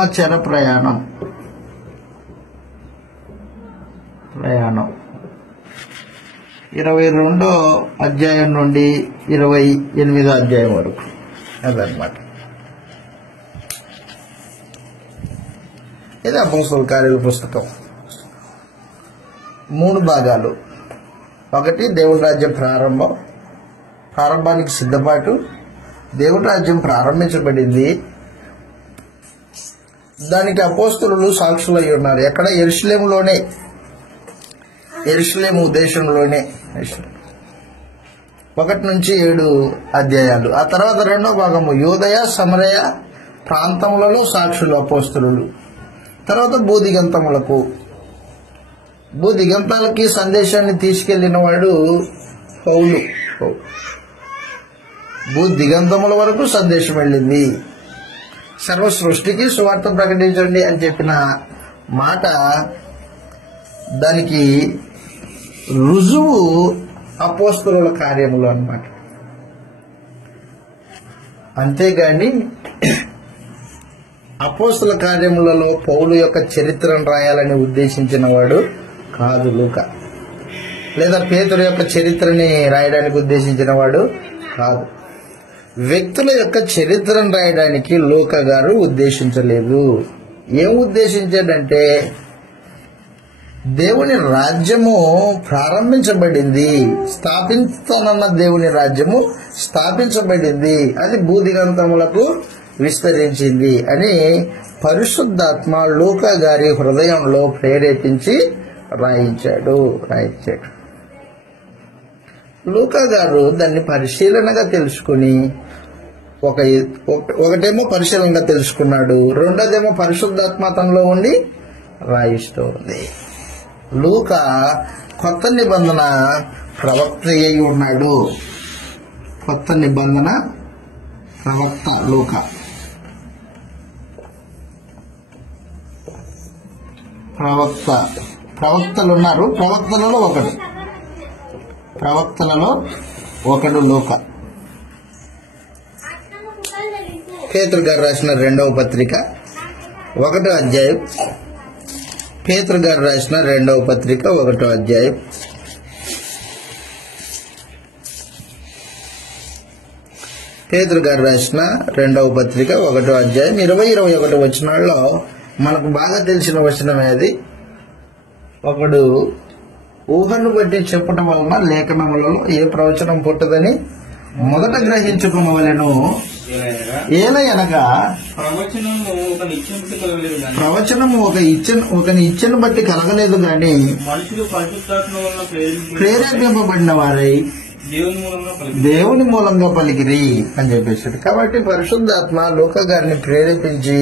చెర ప్రయాణం 22వ అధ్యాయం నుండి 28వ అధ్యాయం వరకు. అదనమాట. ఇది అపోస్తలుల కార్యాల పుస్తకం. 3 భాగాలు. 1 దేవుని రాజ్యం ప్రారంభానికి సిద్ధపాటు. దేవుని రాజ్యం ప్రారంభించబడింది, దానికి అపోస్తలులు సాక్షులై ఉన్నారు. ఎక్కడ? యెరూషలేము దేశంలోనే. 1 నుంచి 7 అధ్యాయాలు. ఆ తర్వాత 2వ భాగము యోదయ సమరయ ప్రాంతములలో సాక్షులు అపోస్తలులు. తర్వాత భూదిగంతాలకి సందేశాన్ని తీసుకెళ్లిన వాడు పౌలు. భూదిగంతముల వరకు సందేశం వెళ్ళింది. సర్వ సృష్టికి సువార్త ప్రకటించండి అని చెప్పిన మాట, దానికి రుజువు అపోస్తలుల కార్యములు అన్నమాట. అంతేగాని అపోస్తల కార్యములలో పౌలు యొక్క చరిత్రను రాయాలని ఉద్దేశించిన వాడు కాదు లూకా. లేదా పేతురు యొక్క చరిత్రని రాయడానికి ఉద్దేశించిన వాడు కాదు. వ్యక్తుల యొక్క చరిత్రను రాయడానికి లూకా గారు ఉద్దేశించలేదు. ఏం ఉద్దేశించాడంటే, దేవుని రాజ్యము ప్రారంభించబడింది, స్థాపించానన్న దేవుని రాజ్యము స్థాపించబడింది, అది భూదిగంతములకు విస్తరించింది అని పరిశుద్ధాత్మ లూకా గారి హృదయంలో ప్రేరేపించి రాయించాడు. లూకా గారు దాన్ని పరిశీలనగా తెలుసుకుని, ఒకటేమో పరిశీలనగా తెలుసుకున్నాడు, రెండోదేమో పరిశుద్ధాత్మ తనలో ఉండి రాయిస్తోంది. లూకా కొత్త నిబంధన ప్రవక్త అయి ఉన్నాడు. కొత్త నిబంధన ప్రవక్త లూకా. ప్రవక్తలు ఉన్నారు, ప్రవక్తలలో ఒకడు లూకా. పేతురు గారు రాసిన 2వ పత్రిక 1వ అధ్యాయం. పేతురు గారు రాసిన 2వ పత్రిక 1వ అధ్యాయం. పేతురు గారు రాసిన 2వ పత్రిక 1వ అధ్యాయం 20-21 వచనాల్లో మనకు బాగా తెలిసిన వచనమే అది. ఒకడు ఊహను బట్టి చెప్పటం వలన లేఖనములలో ఏ ప్రవచనం పుట్టదని మొదట గ్రహించుకునవలెను. ఏలయనగా ఏలయనగా ప్రవచనము ఒక నిత్యం కలగలేదు కానీ ప్రవచనము ఒకని ఇచ్చను బట్టి కలగలేదు గాని మనుషులు పరిశుద్ధాత్మ వలన ప్రేరేపింపబడిన వారై దేవుని మూలంగా పలికి దేవుని మూలంగా పలికిరి అని చెప్పేసాడు. కాబట్టి పరిశుద్ధాత్మ లూకా గారిని ప్రేరేపించి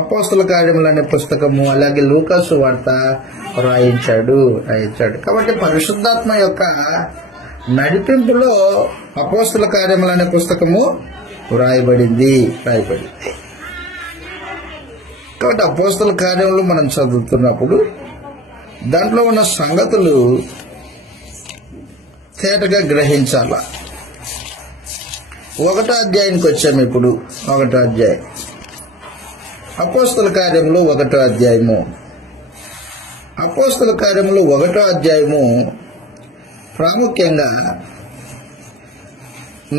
అపోస్తల కార్యములు అనే పుస్తకము అలాగే లూకాసు వార్త రాయించాడు. కాబట్టి పరిశుద్ధాత్మ యొక్క నడిపింపులో అపోస్తల కార్యములు అనే పుస్తకము రాయబడింది. కాబట్టి అపోస్తల కార్యములు మనం చదువుతున్నప్పుడు దాంట్లో ఉన్న సంగతులు తేటగా గ్రహించాల. 1వ అధ్యాయానికి వచ్చాము. ఇప్పుడు 1వ అధ్యాయం అపోస్తల కార్యములు 1వ అధ్యాయము. అపోస్తల కార్యములు 1వ అధ్యాయము ప్రాముఖ్యంగా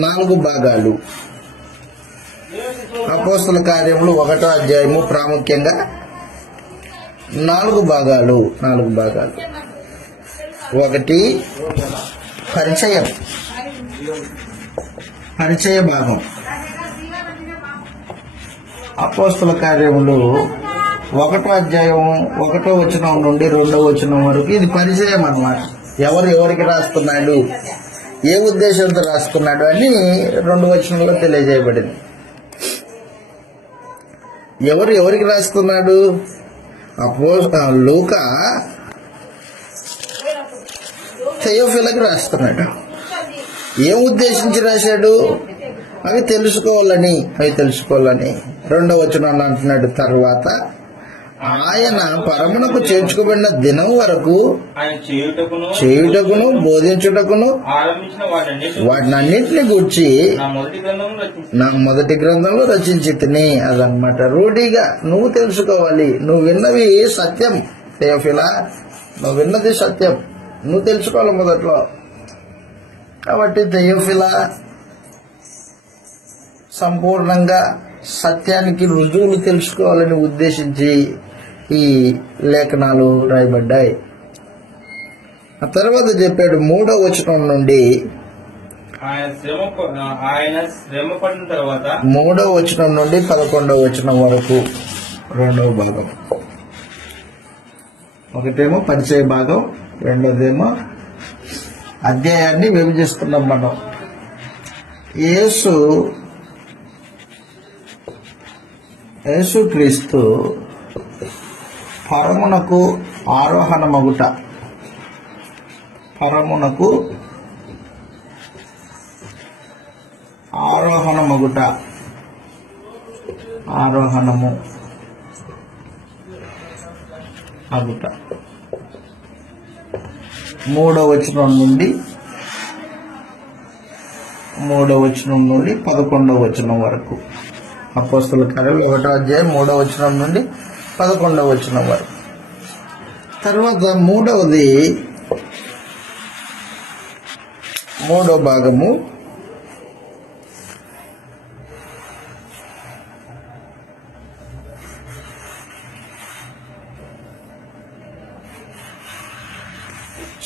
4 భాగాలు. అపోస్తల కార్యములు 1వ అధ్యాయము ప్రాముఖ్యంగా 4 భాగాలు. 1 పరిచయ భాగం. అపోస్తల కార్యములు 1వ అధ్యాయం 1వ వచనం నుండి 2వ వచనం వరకు ఇది పరిచయం అన్నమాట. ఎవరికి రాస్తున్నాడు, ఏ ఉద్దేశంతో రాస్తున్నాడు అని 2 వచనంలో తెలియజేయబడింది. ఎవరికి రాస్తున్నాడు? లూకా థెయోఫిలకు రాస్తున్నాడు. ఏం ఉద్దేశించి రాశాడు? అవి తెలుసుకోవాలని. 2వ వచనంలో అంటున్నాడు, తర్వాత ఆయన పరమునకు చేర్చుకోబడిన దినం వరకు ఆయన చేయుటకును బోధించుటకును వాటినన్నింటినీ గూర్చి నా మొదటి గ్రంథంలో రచించి తిని. అదనమాట రూఢిగా నువ్వు తెలుసుకోవాలి. నువ్వు విన్నవి సత్యం థెయోఫిలా, నువ్వు విన్నది సత్యం, నువ్వు తెలుసుకోవాలి మొదట్లో. కాబట్టి థెయోఫిలా సంపూర్ణంగా సత్యానికి రుజువులు తెలుసుకోవాలని ఉద్దేశించి ఈ లేఖనాలు రాయబడ్డాయి. ఆ తర్వాత చెప్పాడు 3వ వచనం నుండి ఆయన శ్రమ పడిన తర్వాత 3వ వచనం నుండి 11వ వచనం వరకు 2వ భాగం. ఒకటేమో పరిచయ భాగం, రెండోదేమో అధ్యాయాన్ని విభజిస్తున్నాం మనం. యేసుక్రీస్తు పరమునకు ఆరోహణమగుట, ఆరోహణము అగుట 3వ వచనం నుండి 11వ వచనం వరకు. అపోస్తల కార్యాలు 1వ అధ్యాయం 3వ వచనం నుండి 11వ వచనం వరకు. తర్వాత 3వ భాగము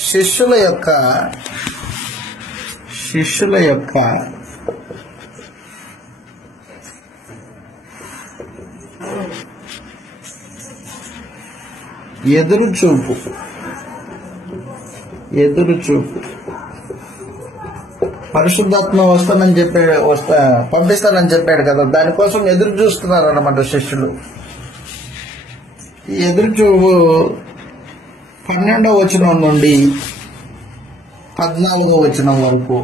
శిష్యుల యొక్క ఎదురుచూపు పరిశుద్ధాత్మ పంపిస్తానని చెప్పాడు కదా, దానికోసం ఎదురు చూస్తున్నారు అన్నమాట శిష్యులు. ఈ ఎదురుచూపు 12వ వచనం నుండి 14వ వచనం వరకు.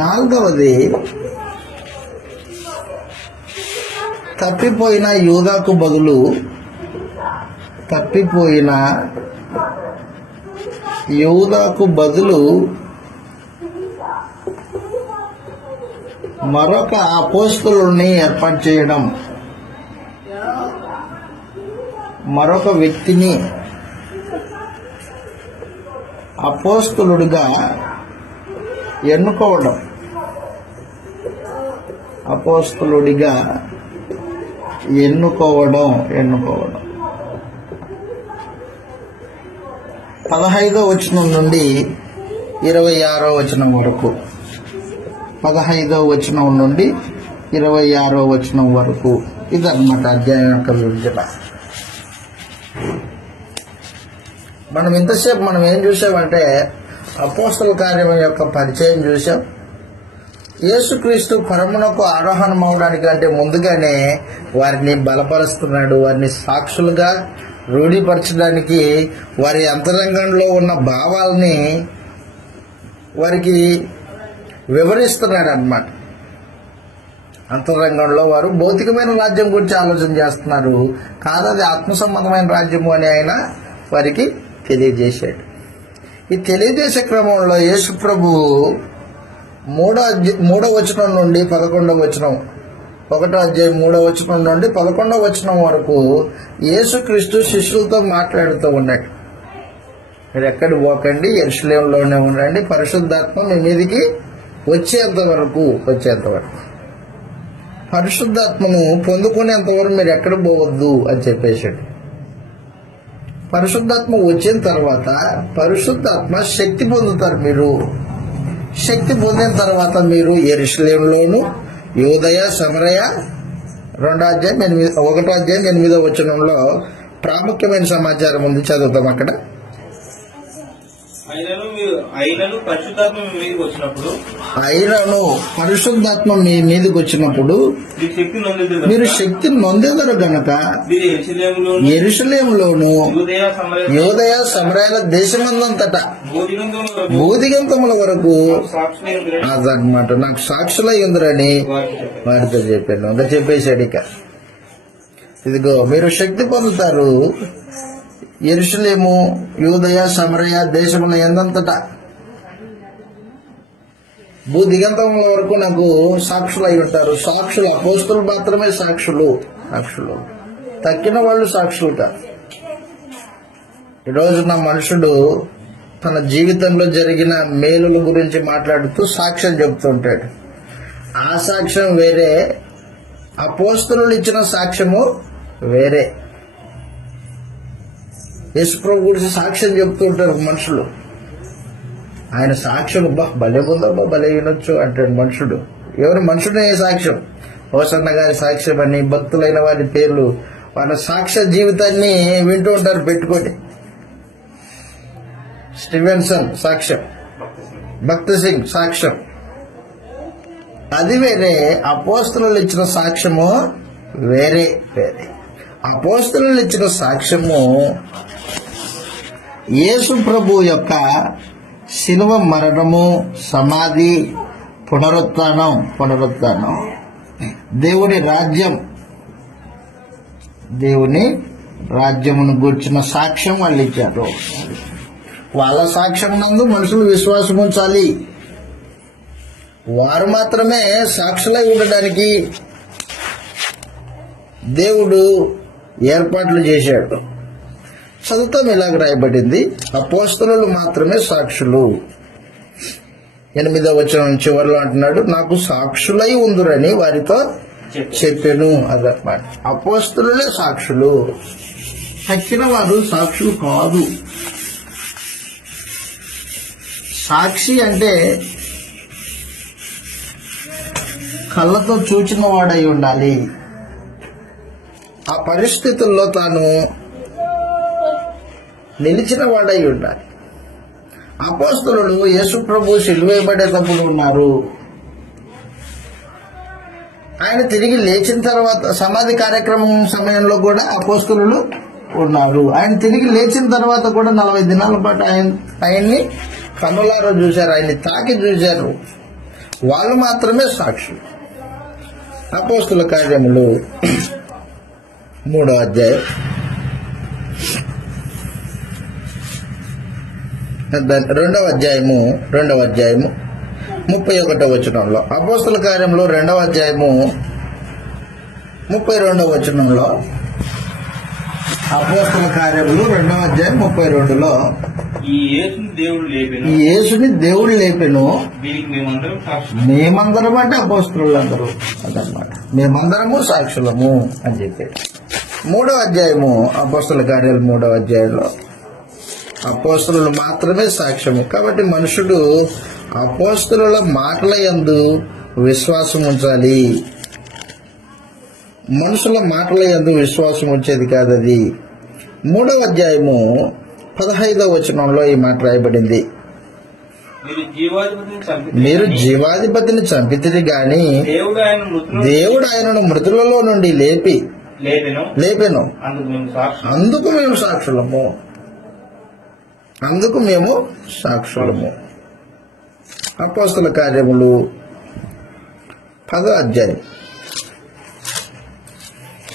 4వది తప్పిపోయిన యూదాకు బదులు మరొక అపోస్తలుని ఏర్పాటు చేయడం, మరొక వ్యక్తిని అపోస్తలుడిగా ఎన్నుకోవడం, 15వ వచనం నుండి 26వ వచనం వరకు, 15వ వచనం నుండి 26వ వచనం వరకు ఇదన్నమాట అధ్యాయం యొక్క విభజన. మనం ఇంతసేపు ఏం చూసామంటే అపోస్తల కార్యం యొక్క పరిచయం చూసాం. యేసుక్రీస్తు పరమునకు ఆరోహణం అవడానికి అంటే ముందుగానే వారిని బలపరుస్తున్నాడు. వారిని సాక్షులుగా రూఢీపరచడానికి వారి అంతరంగంలో ఉన్న భావాల్ని వారికి వివరిస్తున్నాడు అన్నమాట. అంతరంగంలో వారు భౌతికమైన రాజ్యం గురించి ఆలోచన చేస్తున్నారు, కాదు అది ఆత్మ సంబంధమైన రాజ్యము అని ఆయన వారికి తెలియజేశాడు. ఈ తెలియజేసే క్రమంలో యేసు ప్రభు 3వ వచనం నుండి 11వ వచనం, 1వ అధ్యాయం 3వ వచనం నుండి 11వ వచనం వరకు యేసుక్రీస్తు శిష్యులతో మాట్లాడుతూ ఉన్నాడు. మీరు ఎక్కడికి పోకండి, యెరూషలేములోనే ఉండండి, పరిశుద్ధాత్మ మీ మీదికి వచ్చేంత వరకు పరిశుద్ధాత్మను పొందుకునేంత వరకు మీరు ఎక్కడ పోవద్దు అని చెప్పేశాడు. పరిశుద్ధాత్మ వచ్చిన తర్వాత పరిశుద్ధాత్మ శక్తి పొందుతారు. మీరు శక్తి పొందిన తర్వాత మీరు యెరూషలేములోను, యూదయ, సమరయ 1వ అధ్యాయం 8వ వచనంలో ప్రాముఖ్యమైన సమాచారం ఉంది, చదువుతాం అక్కడ. అయినను పరిశుద్ధాత్మ మీ మీదకి వచ్చినప్పుడు మీరు శక్తి నొందెదరు గనక యెరూషలేములోను, యూదయ, సమరయాల దేశమందంతటా భూదిగంతముల వరకు అదనమాట నాకు సాక్షులై ఉందరని వారితో చెప్పాను. ఇంకా చెప్పేశాడు, ఇక ఇదిగో మీరు శక్తి పొందుతారు, యెరూషలేము, యూదయ, సమరయ దేశముల ఎందంతటా భూదిగంతముల వరకు నాకు సాక్షులు అయి ఉంటారు. సాక్షులు అపోస్తులు మాత్రమే సాక్షులు, తక్కిన వాళ్ళు సాక్షులు కాదు. ఈరోజు నా మనుషుడు తన జీవితంలో జరిగిన మేలుల గురించి మాట్లాడుతూ సాక్ష్యం చెబుతుంటాడు. ఆ సాక్ష్యం వేరే, అపోస్తులు ఇచ్చిన సాక్ష్యము వేరే. యేసుప్రభు గురించి సాక్ష్యం చెప్తూ ఉంటారు మనుషులు. ఆయన సాక్ష్యం భలే ఉందో భలే వినొచ్చు అంటాడు మనుషుడు. ఎవరు మనుషుడే సాక్ష్యం? హోసన్న గారి సాక్ష్యం అని, భక్తులైన వారి పేర్లు, వాళ్ళ సాక్ష్య జీవితాన్ని వింటూ ఉంటారు పెట్టుకోండి. స్టీవెన్సన్ సాక్ష్యం, భక్తి సింగ్ సాక్ష్యం అది వేరే, అపోస్తలులు ఇచ్చిన సాక్ష్యము వేరే. అపోస్తలులు ఇచ్చిన సాక్ష్యము యేసు ప్రభు యొక్క శిలువ మరణము, సమాధి, పునరుత్థానం, దేవుని రాజ్యమును గూర్చిన సాక్ష్యం వాళ్ళు ఇచ్చారు. వాళ్ళ సాక్ష్యం నందు మనుషులు విశ్వాసం ఉంచాలి. వారు మాత్రమే సాక్షులై ఉండడానికి దేవుడు ఏర్పాట్లు చేశాడు. చదువుతాం, ఇలాగ రాయబడింది, అపోస్తలులు మాత్రమే సాక్షులు. 8వ వచనం చివరిలో అంటున్నాడు, నాకు సాక్షులై ఉందురని వారితో చెప్పాను. అదన్నమాట, అపోస్తలులే సాక్షులు, తక్కిన వారు సాక్షులు కాదు. సాక్షి అంటే కళ్ళతో చూచిన వాడై ఉండాలి. ఆ పరిస్థితుల్లో తాను నిలిచిన వాడై ఉండాలి. అపోస్తలులు యేసు ప్రభు సిలువేయబడేటప్పుడు ఉన్నారు. ఆయన తిరిగి లేచిన తర్వాత సమాధి కార్యక్రమం సమయంలో కూడా అపోస్తలులు ఉన్నారు. ఆయన తిరిగి లేచిన తర్వాత కూడా 40 దినాల పాటు ఆయన్ని కన్నులారా చూశారు, ఆయన్ని తాకి చూశారు. వాళ్ళు మాత్రమే సాక్షులు. అపోస్తల కార్యములు 3వ అధ్యాయం 2వ అధ్యాయము 31వ వచనంలో, అపోస్తల కార్యంలో 2వ అధ్యాయము 32వ వచనంలో, అపోస్తల కార్యములు 2వ అధ్యాయం 32లో ఈ యేసుని దేవుడు లేపెను, మేమందరం అంటే అపోస్తలులందరూ అదనమాట, మేమందరము సాక్షులము అని చెప్పాడు. 3వ అధ్యాయము అపోస్తల కార్యాలు 3వ అధ్యాయంలో అపోస్తలులు మాత్రమే సాక్ష్యము. కాబట్టి మనుషుడు అపోస్తలుల మాటల యందు విశ్వాసం ఉంచాలి. మనుషుల మాటల యందు విశ్వాసం ఉంచేది కాదది. 3వ అధ్యాయము 15వ వచనంలో ఈ మాట రాయబడింది. మీరు జీవాధిపతిని చంపితిరి గాని దేవుడు ఆయనను మృతులలో నుండి లేపెను. అందుకు మేము సాక్షులము. అపోస్తల కార్యములు 10వ అధ్యాయం.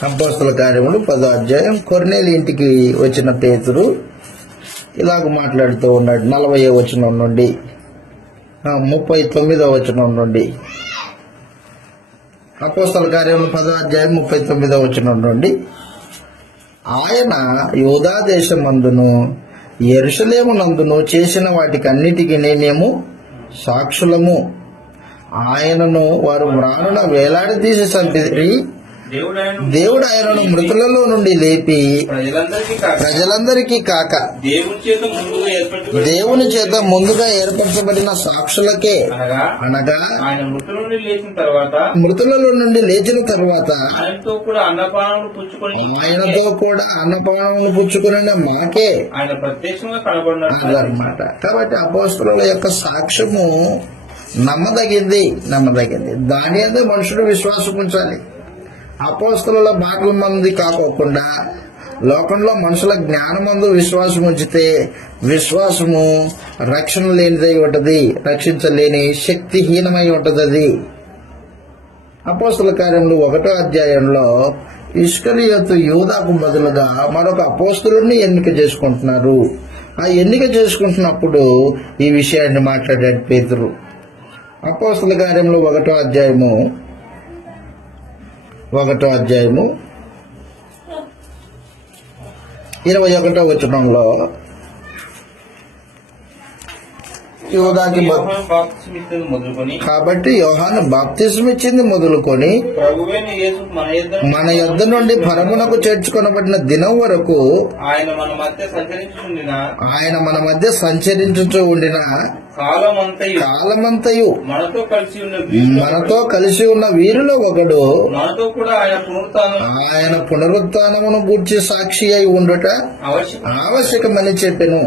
అపోస్తల కార్యములు 10వ అధ్యాయం. కొర్నేలి ఇంటికి వచ్చిన పేతురు ఇలాగ మాట్లాడుతూ ఉన్నాడు. 40వ వచనం నుండి 39వ వచనం నుండి. అపోస్తల కార్యములు 10వ అధ్యాయం 39వ వచనం నుండి, ఆయన యూదా దేశమందును యెరూషలేమునందును చేసిన వాటికన్నిటికీ మేము సాక్షులము. ఆయనను వారు మ్రానున వేలాడదీసి చంపిరి. దేవుడు ఆయనను మృతులలో నుండి లేపి ప్రజలందరికీ కాక దేవుని చేత ముందుగా ఏర్పరచబడిన సాక్షులకే, అనగా మృతులలో నుండి లేచిన తర్వాత ఆయనతో కూడా అన్నపానములు పుచ్చుకుని మాకే అదనమాట. కాబట్టి అపోస్తలుల యొక్క సాక్ష్యము నమ్మదగింది. దాని మీద మనుషుడు విశ్వాసం ఉంచాలి. అపోస్తలుల మాటల మంది కాకోకుండా లోకంలో మనుషుల జ్ఞానమందు విశ్వాసం ఉంచితే విశ్వాసము రక్షణ లేనిదై ఉంటది, రక్షించలేని శక్తిహీనమై ఉంటది. అది అపోస్తల కార్యములు 1వ అధ్యాయంలో ఇస్కరియోతు యూదాకు బదులుగా మరొక అపోస్తలుని ఎన్నిక చేసుకుంటున్నారు. ఆ ఎన్నిక చేసుకుంటున్నప్పుడు ఈ విషయాన్ని మాట్లాడాడు పేతురు. అపోస్తల కార్యములు 1వ అధ్యాయము 21వ వచనంలో యూదాకి కాబట్టి యోహాను బాప్తిస్మం ఇచ్చింది మొదలుకొని మన యొద్ద నుండి పరమునకు చేర్చుకొనబడిన దినం వరకు ఆయన మన మధ్య సంచరించుచూ ఉండిన కాలమంతయు మనతో కలిసి ఉన్న వీరిలో ఒకడు ఆయన పునరుత్థానమును గూర్చి సాక్షి అయి ఉండుట ఆవశ్యకమని చెప్పెను.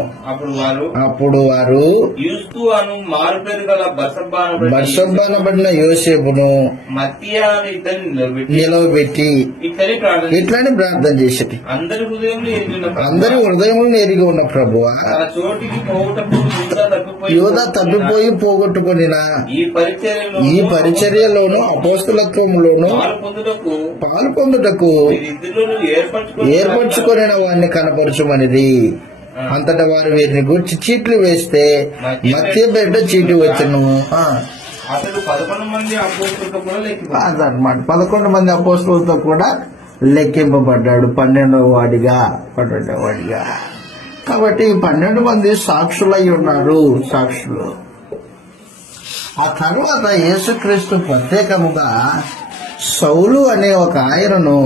అప్పుడు వారు బర్సబ్బనబడిన యోసేపును నిలవబెట్టి ఇట్లని ప్రార్థన చేసేది. అందరి హృదయములను ఎరిగి ఉన్న ప్రభువా, యూదా తప్పిపోయి పోగొట్టుకునిన ఈ పరిచర్యలోను అపోస్తలత్వములోను పాలు పొందుటకు ఏర్పరచుకొనిన వారిని కనపరచుమనిది. అంతటా వారు వీరిని గురించి చీట్లు వేస్తే మధ్య బిడ్డ చీటి వచ్చను. అదనమాట 11 మంది అపోస్తలులతో కూడా లెక్కింపబడ్డాడు 12వ వాడిగా. కాబట్టి 12 మంది సాక్షులై ఉన్నారు. సాక్షులు. ఆ తర్వాత యేసుక్రీస్తు ప్రత్యేకముగా సౌలు అనే ఒక ఆయనను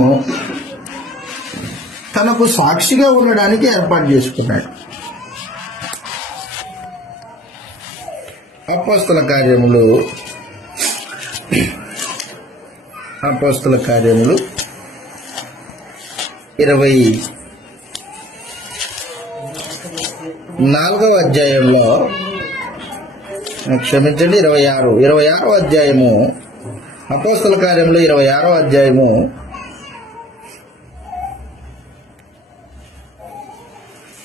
తనకు సాక్షిగా ఉండడానికి ఏర్పాటు చేసుకున్నాడు. అపోస్తల కార్యములు 24వ అధ్యాయంలో క్షమించండి 26వ అధ్యాయము అపోస్తల కార్యములు 26వ అధ్యాయము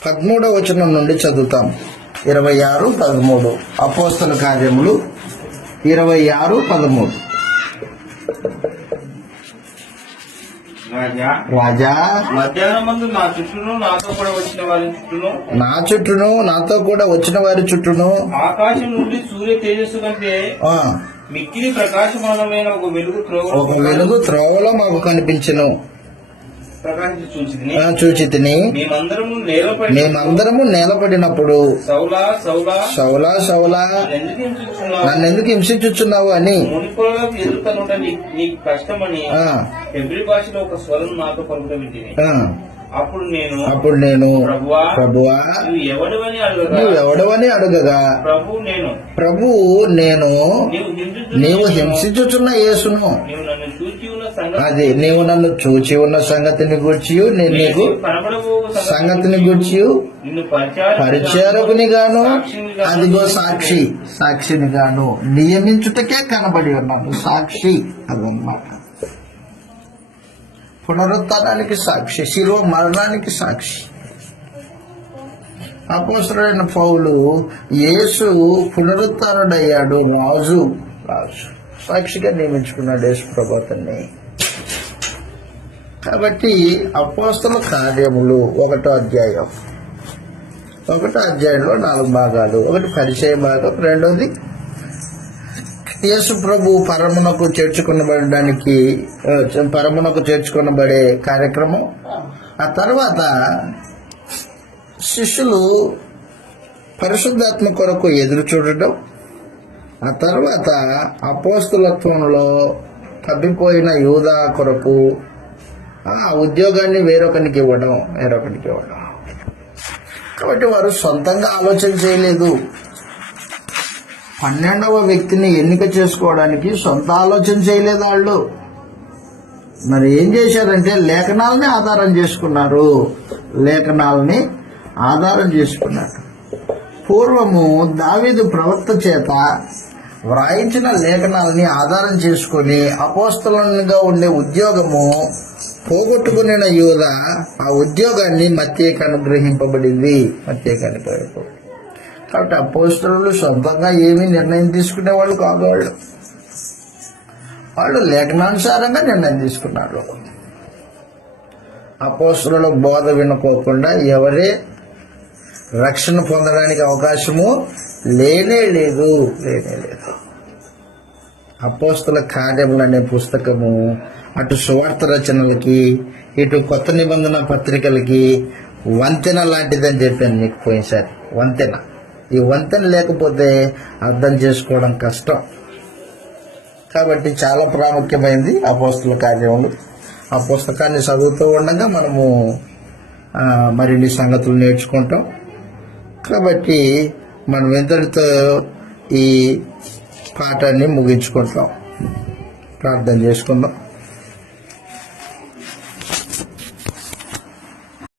13వ వచనం నుండి చదువుతాం. 26:13 అపోస్తల కార్యములు 26:13. రాజా, మధ్యాహ్నమందు నా చుట్టూను నాతో కూడా వచ్చిన వారి చుట్టూను ఆకాశం నుండి సూర్య తేజస్సు కంటే మిక్కిలి ప్రకాశమానమైన ఒక వెలుగు త్రోవలో మాకు కనిపించెను. చూచితిని. మేమందరము నేలపడినప్పుడు సౌలా నన్నెందుకు హింసించుచున్నావు అని అప్పుడు అప్పుడు నేను ప్రభువా నువ్వు నువ్వు ఎవడవని అడగగా ప్రభు నేను నీవు హింసించుచున్న యేసును అది నీవు నన్ను చూచి ఉన్న సంగతిని గూర్చి నేను నీకు సంగతిని గూర్చి పరిచారకుని గాను అదిగో సాక్షిని గాను నియమించుటకే కనబడి ఉన్నాను. సాక్షి అదన్నమాట. పునరుత్థానానికి సాక్షి, శిలువ మరణానికి సాక్షి. అపోస్తలుడైన పౌలు యేసు పునరుత్థానుడయ్యాడు, రాజు సాక్షిగా నియమించుకున్నాడు యేసు ప్రభువుని. కాబట్టి అపోస్తల కార్యములు 1వ అధ్యాయంలో 4 భాగాలు. ఒకటి పరిచయ భాగం, రెండోది యేసు ప్రభు పరమునకు చేర్చుకునబడే కార్యక్రమం. ఆ తర్వాత శిష్యులు పరిశుద్ధాత్మ కొరకు ఎదురు చూడటం. ఆ తర్వాత అపోస్తలత్వంలో తప్పిపోయిన యూదా కొరకు ఆ ఉద్యోగాన్ని వేరొకరికి ఇవ్వడం. కాబట్టి వారు సొంతంగా ఆలోచన చేయలేదు. 12వ వ్యక్తిని ఎన్నిక చేసుకోవడానికి సొంత ఆలోచన చేయలేదు వాళ్ళు. మరి ఏం చేశారంటే లేఖనాలని ఆధారం చేసుకున్నారు. పూర్వము దావీదు ప్రవక్త చేత వ్రాయించిన లేఖనాలని ఆధారం చేసుకుని అపోస్తలునిగా ఉండే ఉద్యోగము పోగొట్టుకునే యూదా ఆ ఉద్యోగాన్ని మత్తేయుకు అనుగ్రహింపబడింది. కాబట్టి అపోస్తలులు సొంతంగా ఏమీ నిర్ణయం తీసుకునే వాళ్ళు కాదు. వాళ్ళు లేఖనానుసారంగా నిర్ణయం తీసుకున్నారు. అపోస్తలుల బోధ వినుకోకుండా ఎవరే రక్షణ పొందడానికి అవకాశము లేనే లేదు. అపోస్తల కార్యములు అనే పుస్తకము అటు సువార్త రచనలకి ఇటు కొత్త నిబంధన పత్రికలకి వంతెన లాంటిదని చెప్పాను నీకు పోయినసారి. ఈ వంతెన లేకపోతే అర్థం చేసుకోవడం కష్టం. కాబట్టి చాలా ప్రాముఖ్యమైనది అపోస్తల కార్యములు. ఆ పుస్తకాన్ని చదువుతూ ఉండగా మనము మరిన్ని సంగతులు నేర్చుకుంటాం. కాబట్టి మనం ఇంతటితో ఈ పాఠాన్ని ముగించుకుంటాం. ప్రార్థన చేసుకుందాం.